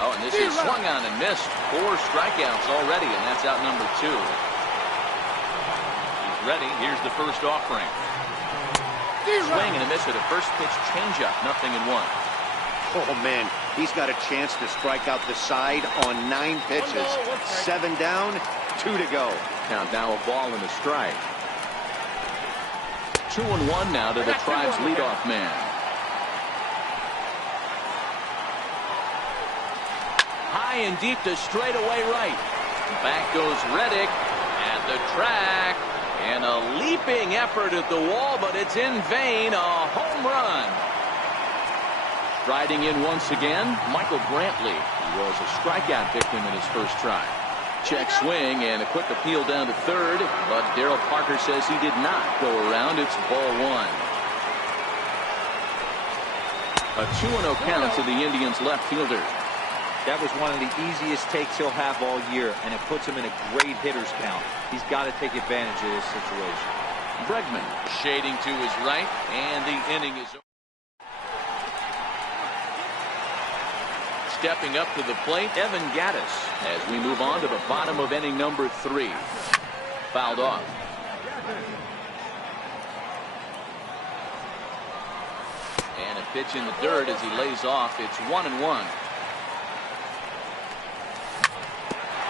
Oh, and this is swung on and missed. 4 strikeouts already, and that's out number 2. He's ready. Here's the first offering. Swing and a miss at a first pitch changeup. 0-1. Oh, man, he's got a chance to strike out the side on 9 pitches. 7 down, 2 to go. Count now a ball and a strike. 2-1 now to the Tribe's leadoff man. High and deep to straightaway right. Back goes Reddick at the track. And a leaping effort at the wall, but it's in vain. A home run. Striding in once again, Michael Brantley. He was a strikeout victim in his first try. Check swing and a quick appeal down to third, but Darryl Parker says he did not go around. It's ball 1. A 2-0 count to the Indians' left fielder. That was one of the easiest takes he'll have all year, and it puts him in a great hitter's count. He's got to take advantage of this situation. Bregman shading to his right, and the inning is over. Stepping up to the plate, Evan Gattis, as we move on to the bottom of inning number 3. Fouled off. And a pitch in the dirt as he lays off. It's 1-1.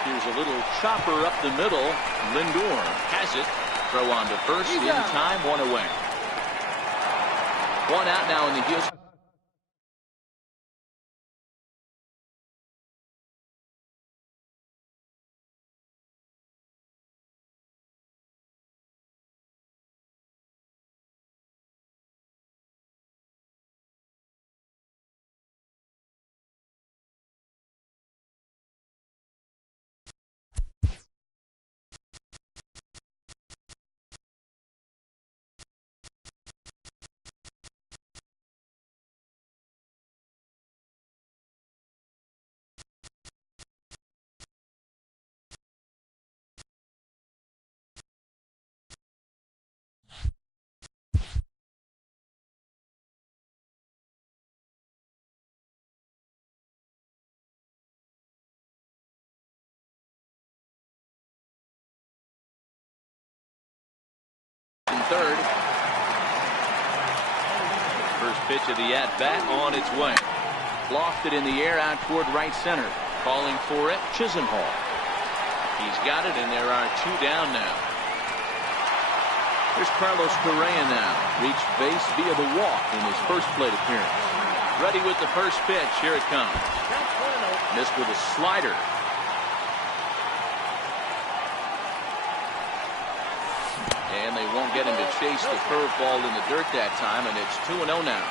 Here's a little chopper up the middle. Lindor has it. Throw on to first. In time, one away. One out now in the Houston. Third. First pitch of the at-bat on its way. Lofted in the air out toward right center. Calling for it, Chisenhall. He's got it, and there are two down now. Here's Carlos Correa now. Reached base via the walk in his first plate appearance. Ready with the first pitch. Here it comes. Missed with a slider. And they won't get him to chase the curveball in the dirt that time, and it's 2-0 now.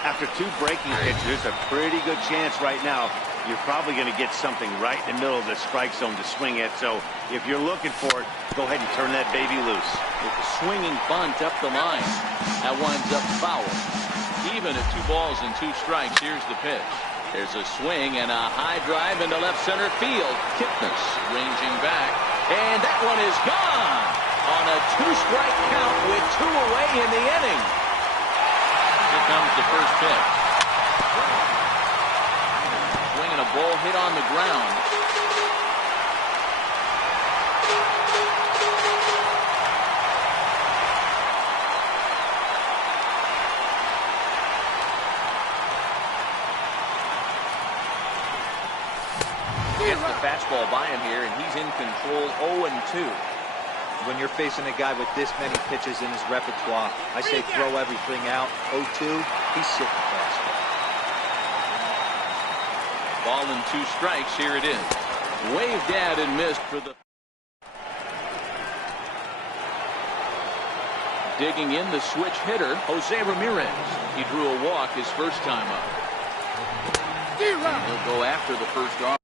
After two breaking pitches, there's a pretty good chance right now you're probably going to get something right in the middle of the strike zone to swing at. So if you're looking for it, go ahead and turn that baby loose. With the swinging bunt up the line. That winds up foul. Even at 2 balls and 2 strikes, here's the pitch. There's a swing and a high drive into left center field. Kipnis ranging back. And that one is gone on a 2-strike count with 2 away in the inning. Here comes the first pitch. Swinging a ball hit on the ground. Gets the fastball by him here, and he's in control 0-2. When you're facing a guy with this many pitches in his repertoire, I say throw everything out. 0-2, he's sitting fastball. Ball and 2 strikes. Here it is. Waved at and missed for the. Digging in the switch hitter, Jose Ramirez. He drew a walk his first time up. He'll go after the first off.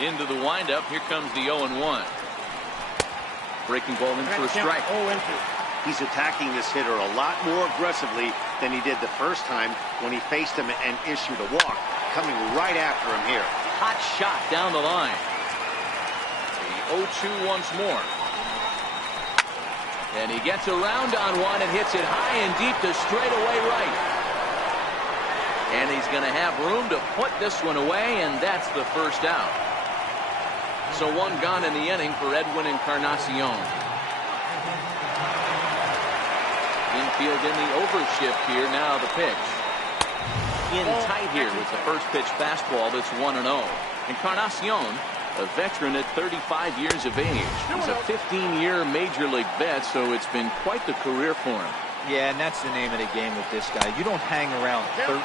Into the windup. Here comes the 0-1. Breaking ball in for a strike. He's attacking this hitter a lot more aggressively than he did the first time when he faced him and issued a walk. Coming right after him here. Hot shot down the line. The 0-2 once more. And he gets around on one and hits it high and deep to straightaway right. And he's going to have room to put this one away, and that's the first out. So one gone in the inning for Edwin Encarnacion. Infield in the overshift here. Now the pitch. In tight here with the first pitch fastball. That's 1-0. Encarnacion, a veteran at 35 years of age. He's a 15-year major league vet, so it's been quite the career for him. Yeah, and that's the name of the game with this guy. You don't hang around 13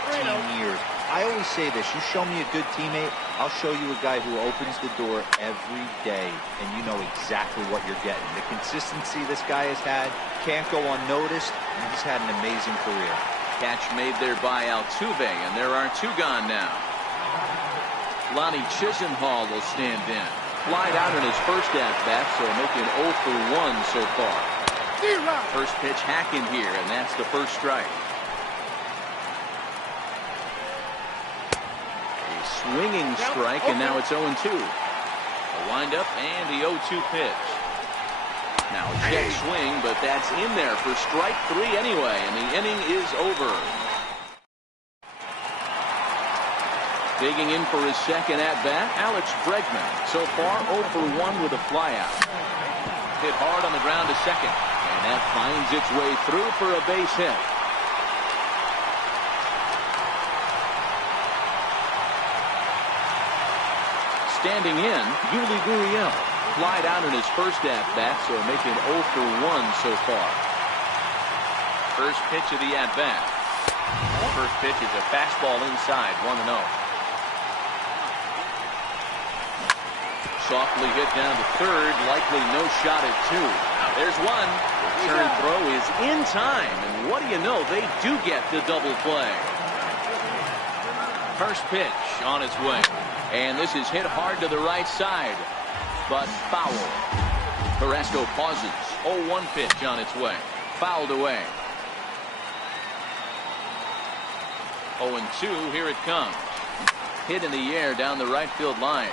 years. I always say this, you show me a good teammate, I'll show you a guy who opens the door every day, and you know exactly what you're getting. The consistency this guy has had can't go unnoticed, and he's had an amazing career. Catch made there by Altuve, and there are two gone now. Lonnie Chisenhall will stand in. Flied out in his first at-bat, so making 0 for 1 so far. First pitch hack in here, and that's the first strike. A swinging strike, and now it's 0-2. A windup and the 0-2 pitch. Now a check swing, but that's in there for strike 3 anyway, and the inning is over. Digging in for his second at-bat, Alex Bregman. So far 0 for 1 with a flyout. Hit hard on the ground to second. And that finds its way through for a base hit. Standing in, Yuli Gurriel. Flied out in his first at-bat, so making 0 for 1 so far. First pitch of the at-bat. First pitch is a fastball inside, 1-0. Softly hit down to third, likely no shot at 2. Now there's one. The turn throw is in time, and what do you know, they do get the double play. First pitch on its way, and this is hit hard to the right side, but foul. Carrasco pauses. 0-1 pitch on its way, fouled away. 0-2, here it comes. Hit in the air down the right field line.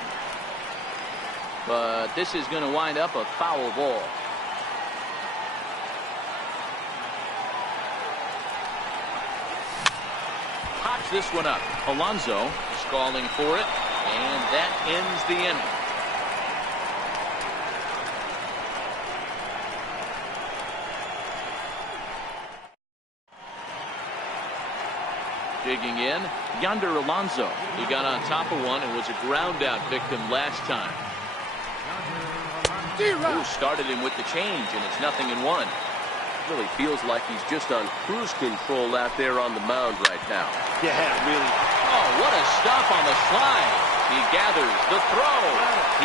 But this is going to wind up a foul ball. Pops this one up. Alonso stalling for it, and that ends the inning. Digging in, Yonder Alonso. He got on top of one and was a ground out victim last time. Ooh, started him with the change, and it's 0-1. Really feels like he's just on cruise control out there on the mound right now. Yeah, really. Oh, what a stop on the slide. He gathers the throw.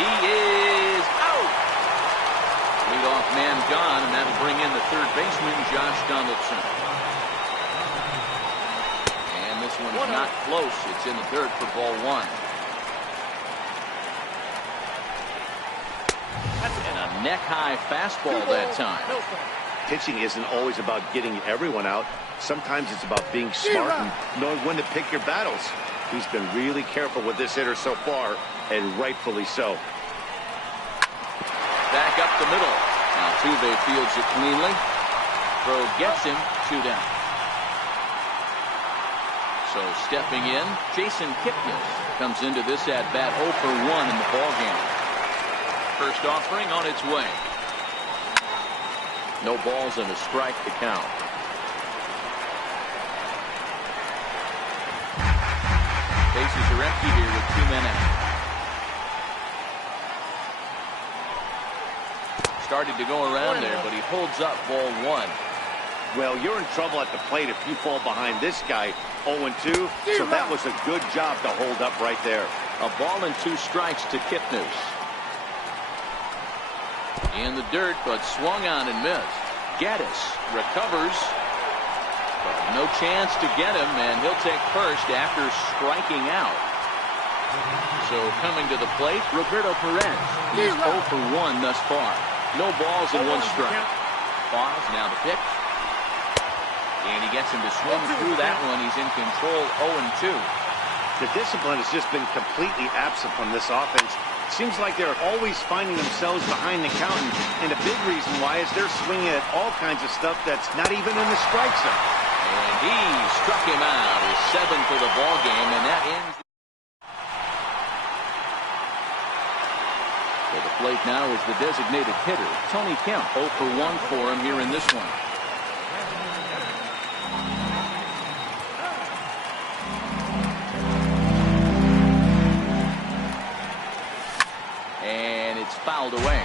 He is out. Leadoff man gone, and that'll bring in the third baseman, Josh Donaldson. And this one's not close. It's in the dirt for ball 1. And a neck-high fastball that time. Pitching isn't always about getting everyone out. Sometimes it's about being smart and knowing when to pick your battles. He's been really careful with this hitter so far, and rightfully so. Back up the middle. Altuve fields it cleanly. Throw gets him, 2 down. So stepping in, Jason Kipnis comes into this at-bat 0 for 1 in the ballgame. First offering on its way. No balls and a strike to count. Bases are empty here with 2 men out. Started to go around there, but he holds up ball 1. Well, you're in trouble at the plate if you fall behind this guy 0-2, so that was a good job to hold up right there. A ball and 2 strikes to Kipnis. In the dirt, but swung on and missed. Gaddis recovers, but no chance to get him, and he'll take first after striking out. So coming to the plate, Roberto Perez. He's 0 for 1 thus far. No balls and 1 strike. Pause, now the pitch. And he gets him to swing through that one. He's in control, 0-2. The discipline has just been completely absent from this offense. Seems like they're always finding themselves behind the count, and a big reason why is they're swinging at all kinds of stuff that's not even in the strike zone. And he struck him out. His 7th of the ball game, and that ends. For the plate now is the designated hitter, Tony Kemp. 0 for 1 for him here in this one. And it's fouled away.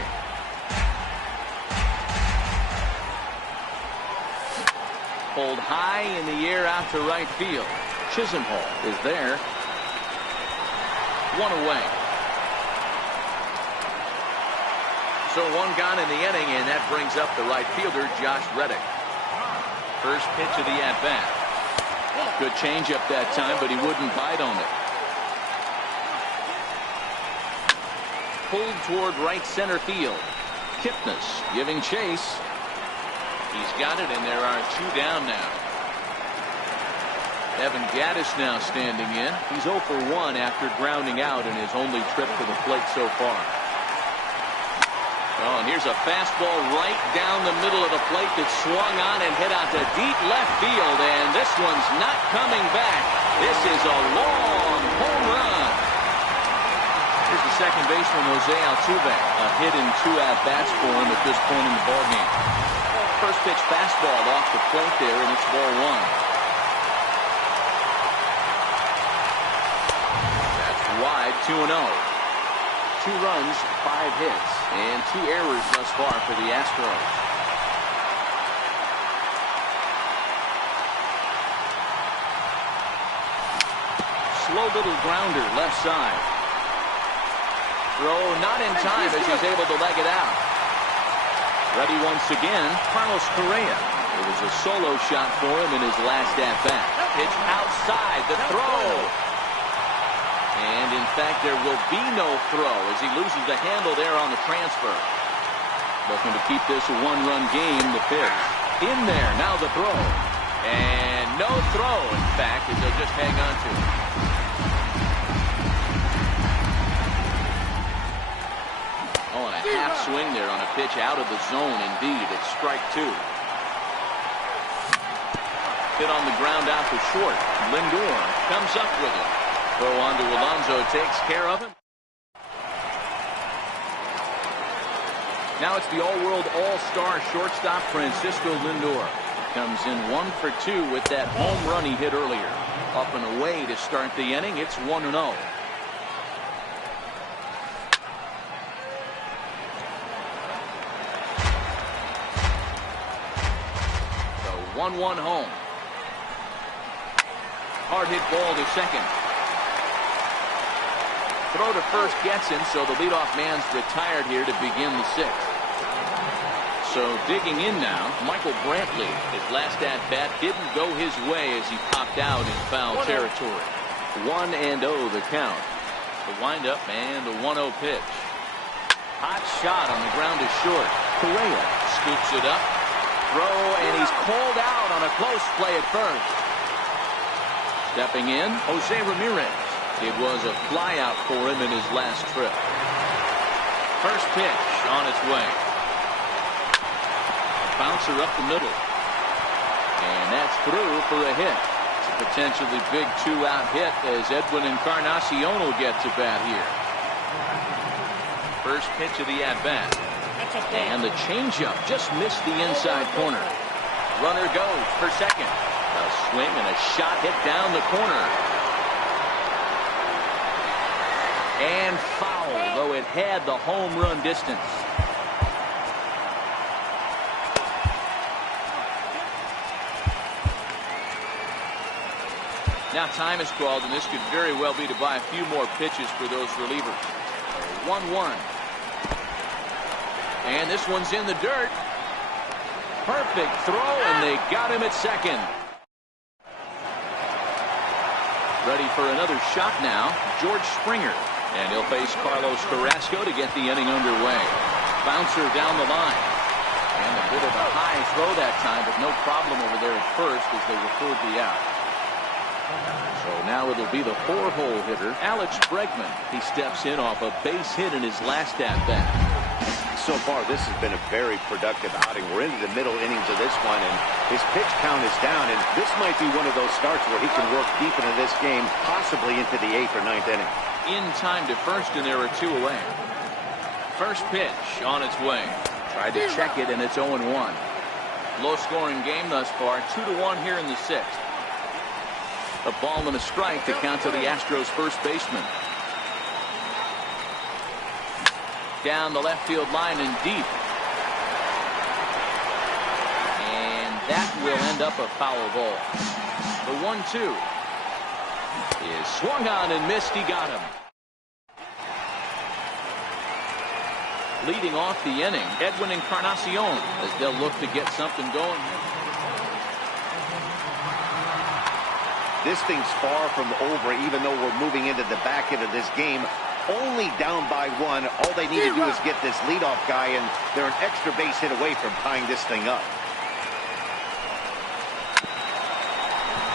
Pulled high in the air out to right field. Chisenhall is there. 1 away. So 1 gone in the inning, and that brings up the right fielder, Josh Reddick. First pitch of the at-bat. Good changeup that time, but he wouldn't bite on it. Pulled toward right center field. Kipnis giving chase. He's got it, and there are 2 down now. Evan Gattis now standing in. He's 0 for 1 after grounding out in his only trip to the plate so far. Oh, and here's a fastball right down the middle of the plate that swung on and hit out to deep left field, and this one's not coming back. This is a long home run. Here's the second baseman, Jose Altuve. A hit in 2 at-bats for him at this point in the ballgame. First pitch fastball off the plate there, and it's ball 1. That's wide, 2-0. 2 runs, 5 hits, and 2 errors thus far for the Astros. Slow little grounder left side. Throw not in time as he's able to leg it out. Ready once again, Carlos Correa. It was a solo shot for him in his last at-bat. Pitch outside, the throw. And, in fact, there will be no throw as he loses the handle there on the transfer. Looking to keep this a 1-run game, the pitch. In there, now the throw. And no throw, in fact, as they'll just hang on to it. Oh, and a half swing there on a pitch out of the zone, indeed. It's strike 2. Hit on the ground out to short. Lindor comes up with it. Throw on to Alonso, takes care of him. Now it's the all-world all-star shortstop Francisco Lindor. Comes in 1 for 2 with that home run he hit earlier. Up and away to start the inning. It's 1-0. So 1-1 home. Hard hit ball to second. Throw to first gets him, so the leadoff man's retired here to begin the 6th. So digging in now, Michael Brantley. His last at-bat didn't go his way as he popped out in foul territory. 1-0 the count. The windup and the 1-0 pitch. Hot shot on the ground to short. Correa scoops it up. Throw, and he's called out on a close play at first. Stepping in, Jose Ramirez. It was a flyout for him in his last trip. First pitch on its way. Bouncer up the middle. And that's through for a hit. It's a potentially big 2-out hit as Edwin Encarnacion will get to bat here. First pitch of the at-bat. And the changeup just missed the inside corner. Runner goes for second. A swing and a shot hit down the corner. And foul, though it had the home run distance. Now time is called, and this could very well be to buy a few more pitches for those relievers. 1-1. And this one's in the dirt. Perfect throw, and they got him at second. Ready for another shot now, George Springer. And he'll face Carlos Carrasco to get the inning underway. Bouncer down the line. And a bit of a high throw that time, but no problem over there at first as they record the out. So now it'll be the 4-hole hitter, Alex Bregman. He steps in off a base hit in his last at-bat. So far, this has been a very productive outing. We're into the middle innings of this one, and his pitch count is down, and this might be one of those starts where he can work deep into this game, possibly into the 8th or 9th inning. In time to first, and there are 2 away. First pitch on its way. Tried to check it, and it's 0-1. Low-scoring game thus far, 2-1 here in the 6th. A ball and a strike to count to the Astros' first baseman. Down the left field line and deep. And that will end up a foul ball. The 1-2 is swung on and missed. He got him. Leading off the inning, Edwin Encarnacion, as they'll look to get something going. This thing's far from over, even though we're moving into the back end of this game. Only down by 1. All they need to do is get this leadoff guy, and they're an extra base hit away from tying this thing up.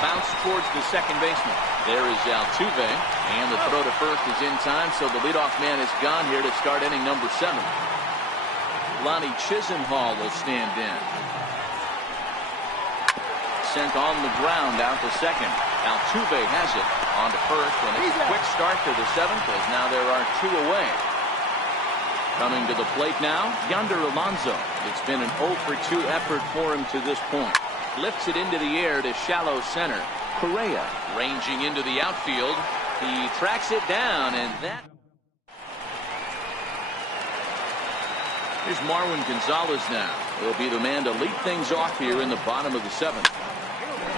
Bounce towards the second baseman. There is Altuve, and the throw to first is in time, so the leadoff man is gone here to start inning number 7. Lonnie Chisenhall will stand in. Sent on the ground out to second. Altuve has it on to first, and it's a quick start to the 7th, as now there are 2 away. Coming to the plate now, Yonder Alonso. It's been an 0 for 2 effort for him to this point. Lifts it into the air to shallow center. Correa ranging into the outfield. He tracks it down, and that. Here's Marwin Gonzalez now. He'll be the man to lead things off here in the bottom of the 7th.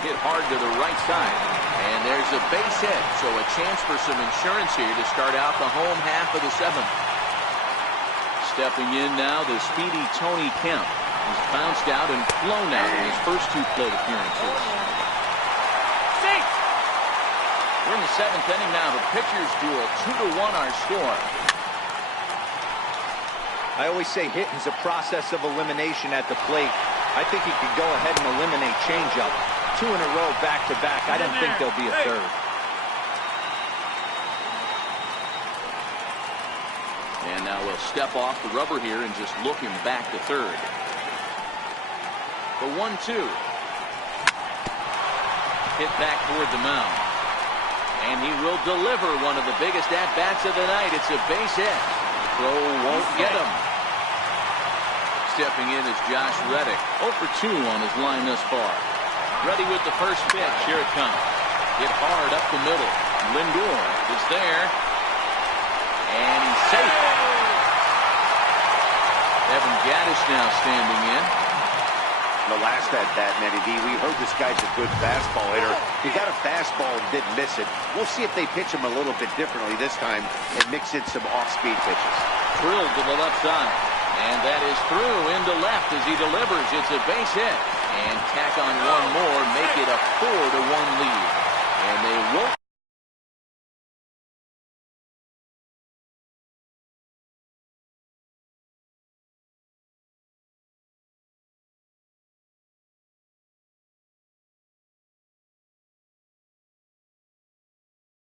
Hit hard to the right side. And there's a base hit, so a chance for some insurance here to start out the home half of the 7th. Stepping in now, the speedy Tony Kemp. He's bounced out and flown out in his first 2 plate appearances. We're in the 7th inning now. The pitchers duel, 2-1 our score. I always say hitting is a process of elimination at the plate. I think he could go ahead and eliminate changeup. 2 in a row back-to-back. I don't think there'll be a third. And now we'll step off the rubber here and just look him back to third. The 1-2. Hit back toward the mound. And he will deliver one of the biggest at-bats of the night. It's a base hit. Throw won't get him. Stepping in is Josh Reddick. 0 for 2 on his line thus far. Ready with the first pitch. Here it comes. Hit hard up the middle. Lindor is there. And he's safe. Evan Gattis now standing in. The last at-bat, Matty D, we heard this guy's a good fastball hitter. He got a fastball and didn't miss it. We'll see if they pitch him a little bit differently this time and mix in some off-speed pitches. Drilled to the left side. And that is through into left as he delivers. It's a base hit. And tack on one more, make it a 4-1 lead. And they won't.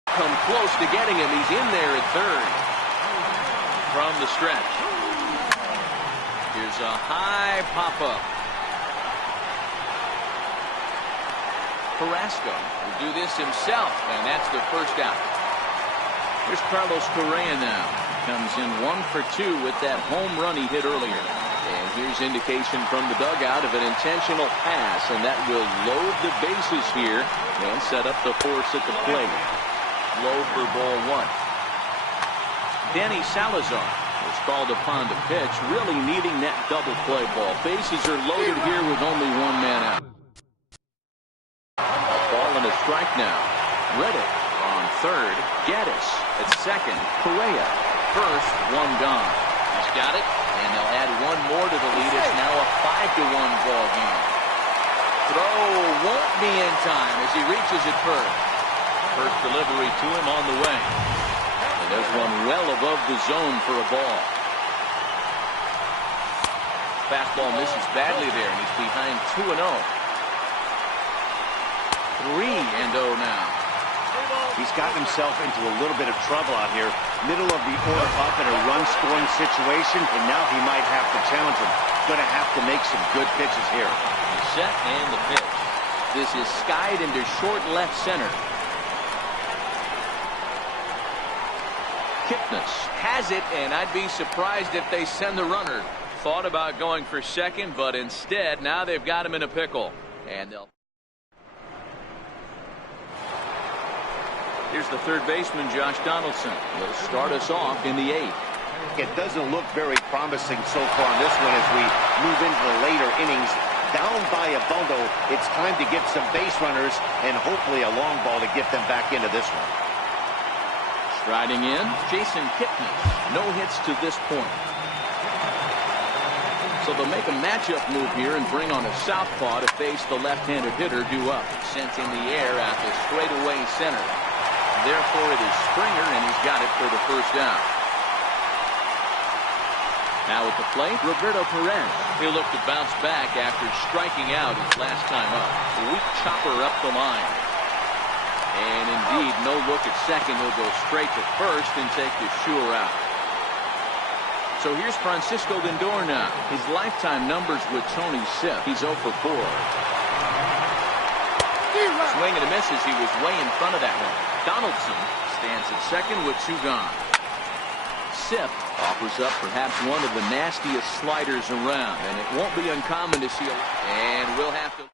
Come close to getting him. He's in there at third. From the stretch. Here's a high pop-up. Carrasco will do this himself, and that's the first out. Here's Carlos Correa now. Comes in 1 for 2 with that home run he hit earlier. And here's indication from the dugout of an intentional pass, and that will load the bases here and set up the force at the plate. Low for ball 1. Danny Salazar was called upon to pitch, really needing that double play ball. Bases are loaded here with only 1 man out. A ball and a strike now. Reddick on third. Gattis at second. Correa first. 1 gone. He's got it, and they'll add 1 more to the lead. It's now a 5-1 ball game. Throw won't be in time as he reaches it first. First delivery to him on the way. And there's one well above the zone for a ball. Fastball misses badly there, and he's behind 2-0. 3-0 now. He's gotten himself into a little bit of trouble out here. Middle of the order up in a run-scoring situation, and now he might have to challenge him. Going to have to make some good pitches here. The set and the pitch. This is skied into short left center. Kipnis has it, and I'd be surprised if they send the runner. Thought about going for second, but instead, now they've got him in a pickle. And they'll... Here's the third baseman, Josh Donaldson. He'll start us off in the 8th. It doesn't look very promising so far in this one as we move into the later innings. Down by a bundle, it's time to get some base runners and hopefully a long ball to get them back into this one. Striding in, Jason Kipnis. No hits to this point. So they'll make a matchup move here and bring on a southpaw to face the left-handed hitter due up. Sent in the air at the straightaway center. Therefore, it is Springer, and he's got it for the first down. Now at the plate, Roberto Perez. He'll look to bounce back after striking out his last time up. A weak chopper up the line. And indeed, no look at second. He'll go straight to first and take the sure out. So here's Francisco Lindor now. His lifetime numbers with Tony Sipp. He's 0 for 4. Swing and a miss as he was way in front of that one. Donaldson stands at second with 2 gone. Sipp offers up perhaps one of the nastiest sliders around, and it won't be uncommon to see a... And we'll have to...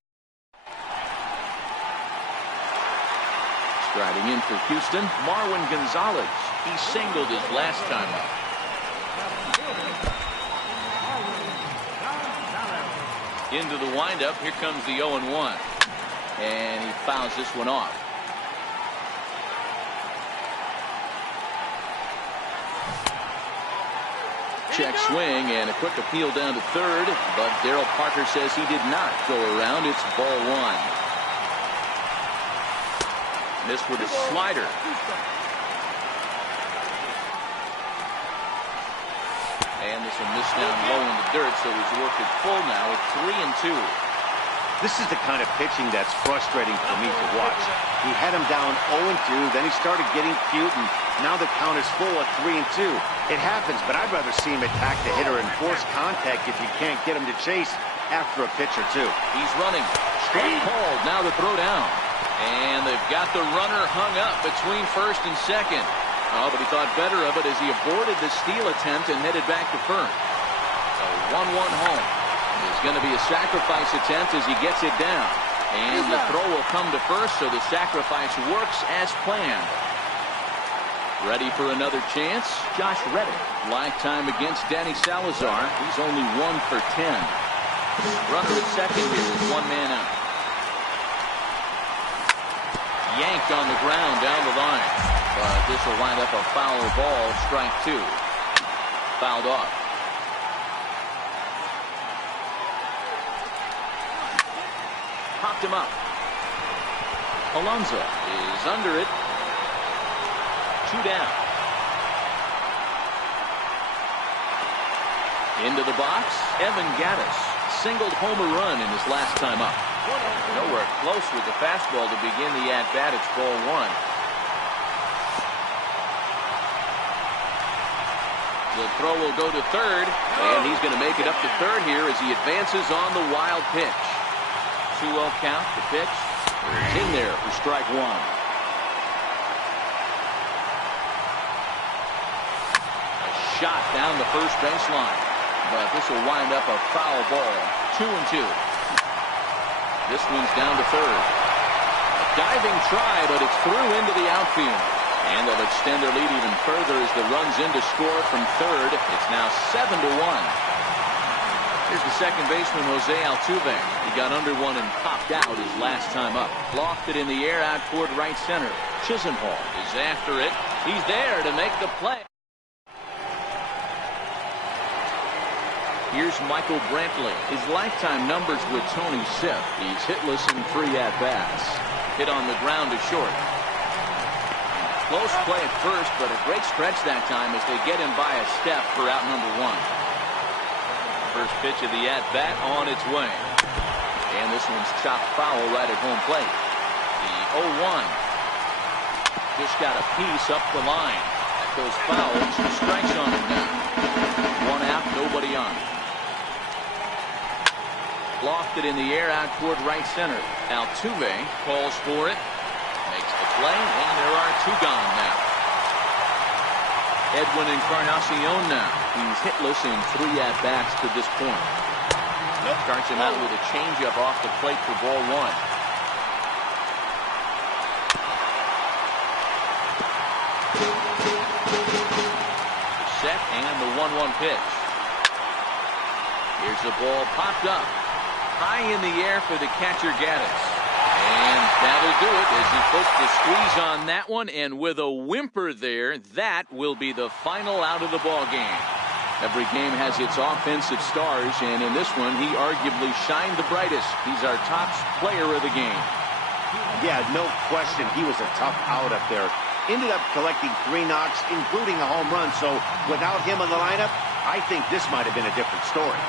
Striding in for Houston, Marwin Gonzalez. He singled his last time up. Into the windup, here comes the 0-1. And he fouls this one off. Check swing and a quick appeal down to third, but Darryl Parker says he did not go around. It's ball 1. This with a slider. And this will miss down low in the dirt, so he's worked it full now at 3-2. This is the kind of pitching that's frustrating for me to watch. He had him down 0-2, then he started getting cute, and now the count is full at 3-2. It happens, but I'd rather see him attack the hitter and force contact if you can't get him to chase after a pitch or two. He's running. Strike called. Now the throw down. And they've got the runner hung up between first and second. Oh, but he thought better of it as he aborted the steal attempt and headed back to first. So 1-1 home. There's going to be a sacrifice attempt as he gets it down. And the throw will come to first, so the sacrifice works as planned. Ready for another chance? Josh Reddick. Lifetime against Danny Salazar. He's only 1 for 10. Runner at second here with 1 man out. Yanked on the ground down the line. But this will wind up a foul ball. Strike 2. Fouled off. Popped him up. Alonso is under it. 2 down. Into the box, Evan Gattis singled home a run in his last time up. Nowhere close with the fastball to begin the at-bat. It's ball 1. The throw will go to third, and he's going to make it up to third here as he advances on the wild pitch. 2-0 count, the pitch. It's in there for strike 1. A shot down the first baseline, but this will wind up a foul ball. 2-2. This one's down to third. A diving try, but it's through into the outfield. And they'll extend their lead even further as the runs in to score from third. It's now 7-1. Here's the second baseman, Jose Altuve. He got under one and popped out his last time up. Lofted in the air out toward right center. Chisenhall is after it. He's there to make the play. Here's Michael Brantley. His lifetime numbers with Tony Sipp. He's hitless in 3 at-bats. Hit on the ground to short. Close play at first, but a great stretch that time as they get him by a step for out number 1. First pitch of the at-bat on its way. And this one's chopped foul right at home plate. The 0-1. Just got a piece up the line. That goes foul. 2 strikes on him now. 1 out, nobody on. Lofted in the air out toward right center. Altuve calls for it. Makes the play, and there are 2 gone now. Edwin Encarnacion now. He's hitless in 3 at-bats to this point. Starts him out with a changeup off the plate for ball 1. Set and the 1-1 pitch. Here's the ball popped up. High in the air for the catcher, Gaddis. And that'll do it as he puts the squeeze on that one, and with a whimper there, that will be the final out of the ball game. Every game has its offensive stars, and in this one, he arguably shined the brightest. He's our top player of the game. Yeah, no question. He was a tough out up there. Ended up collecting 3 knocks, including a home run. So without him in the lineup, I think this might have been a different story.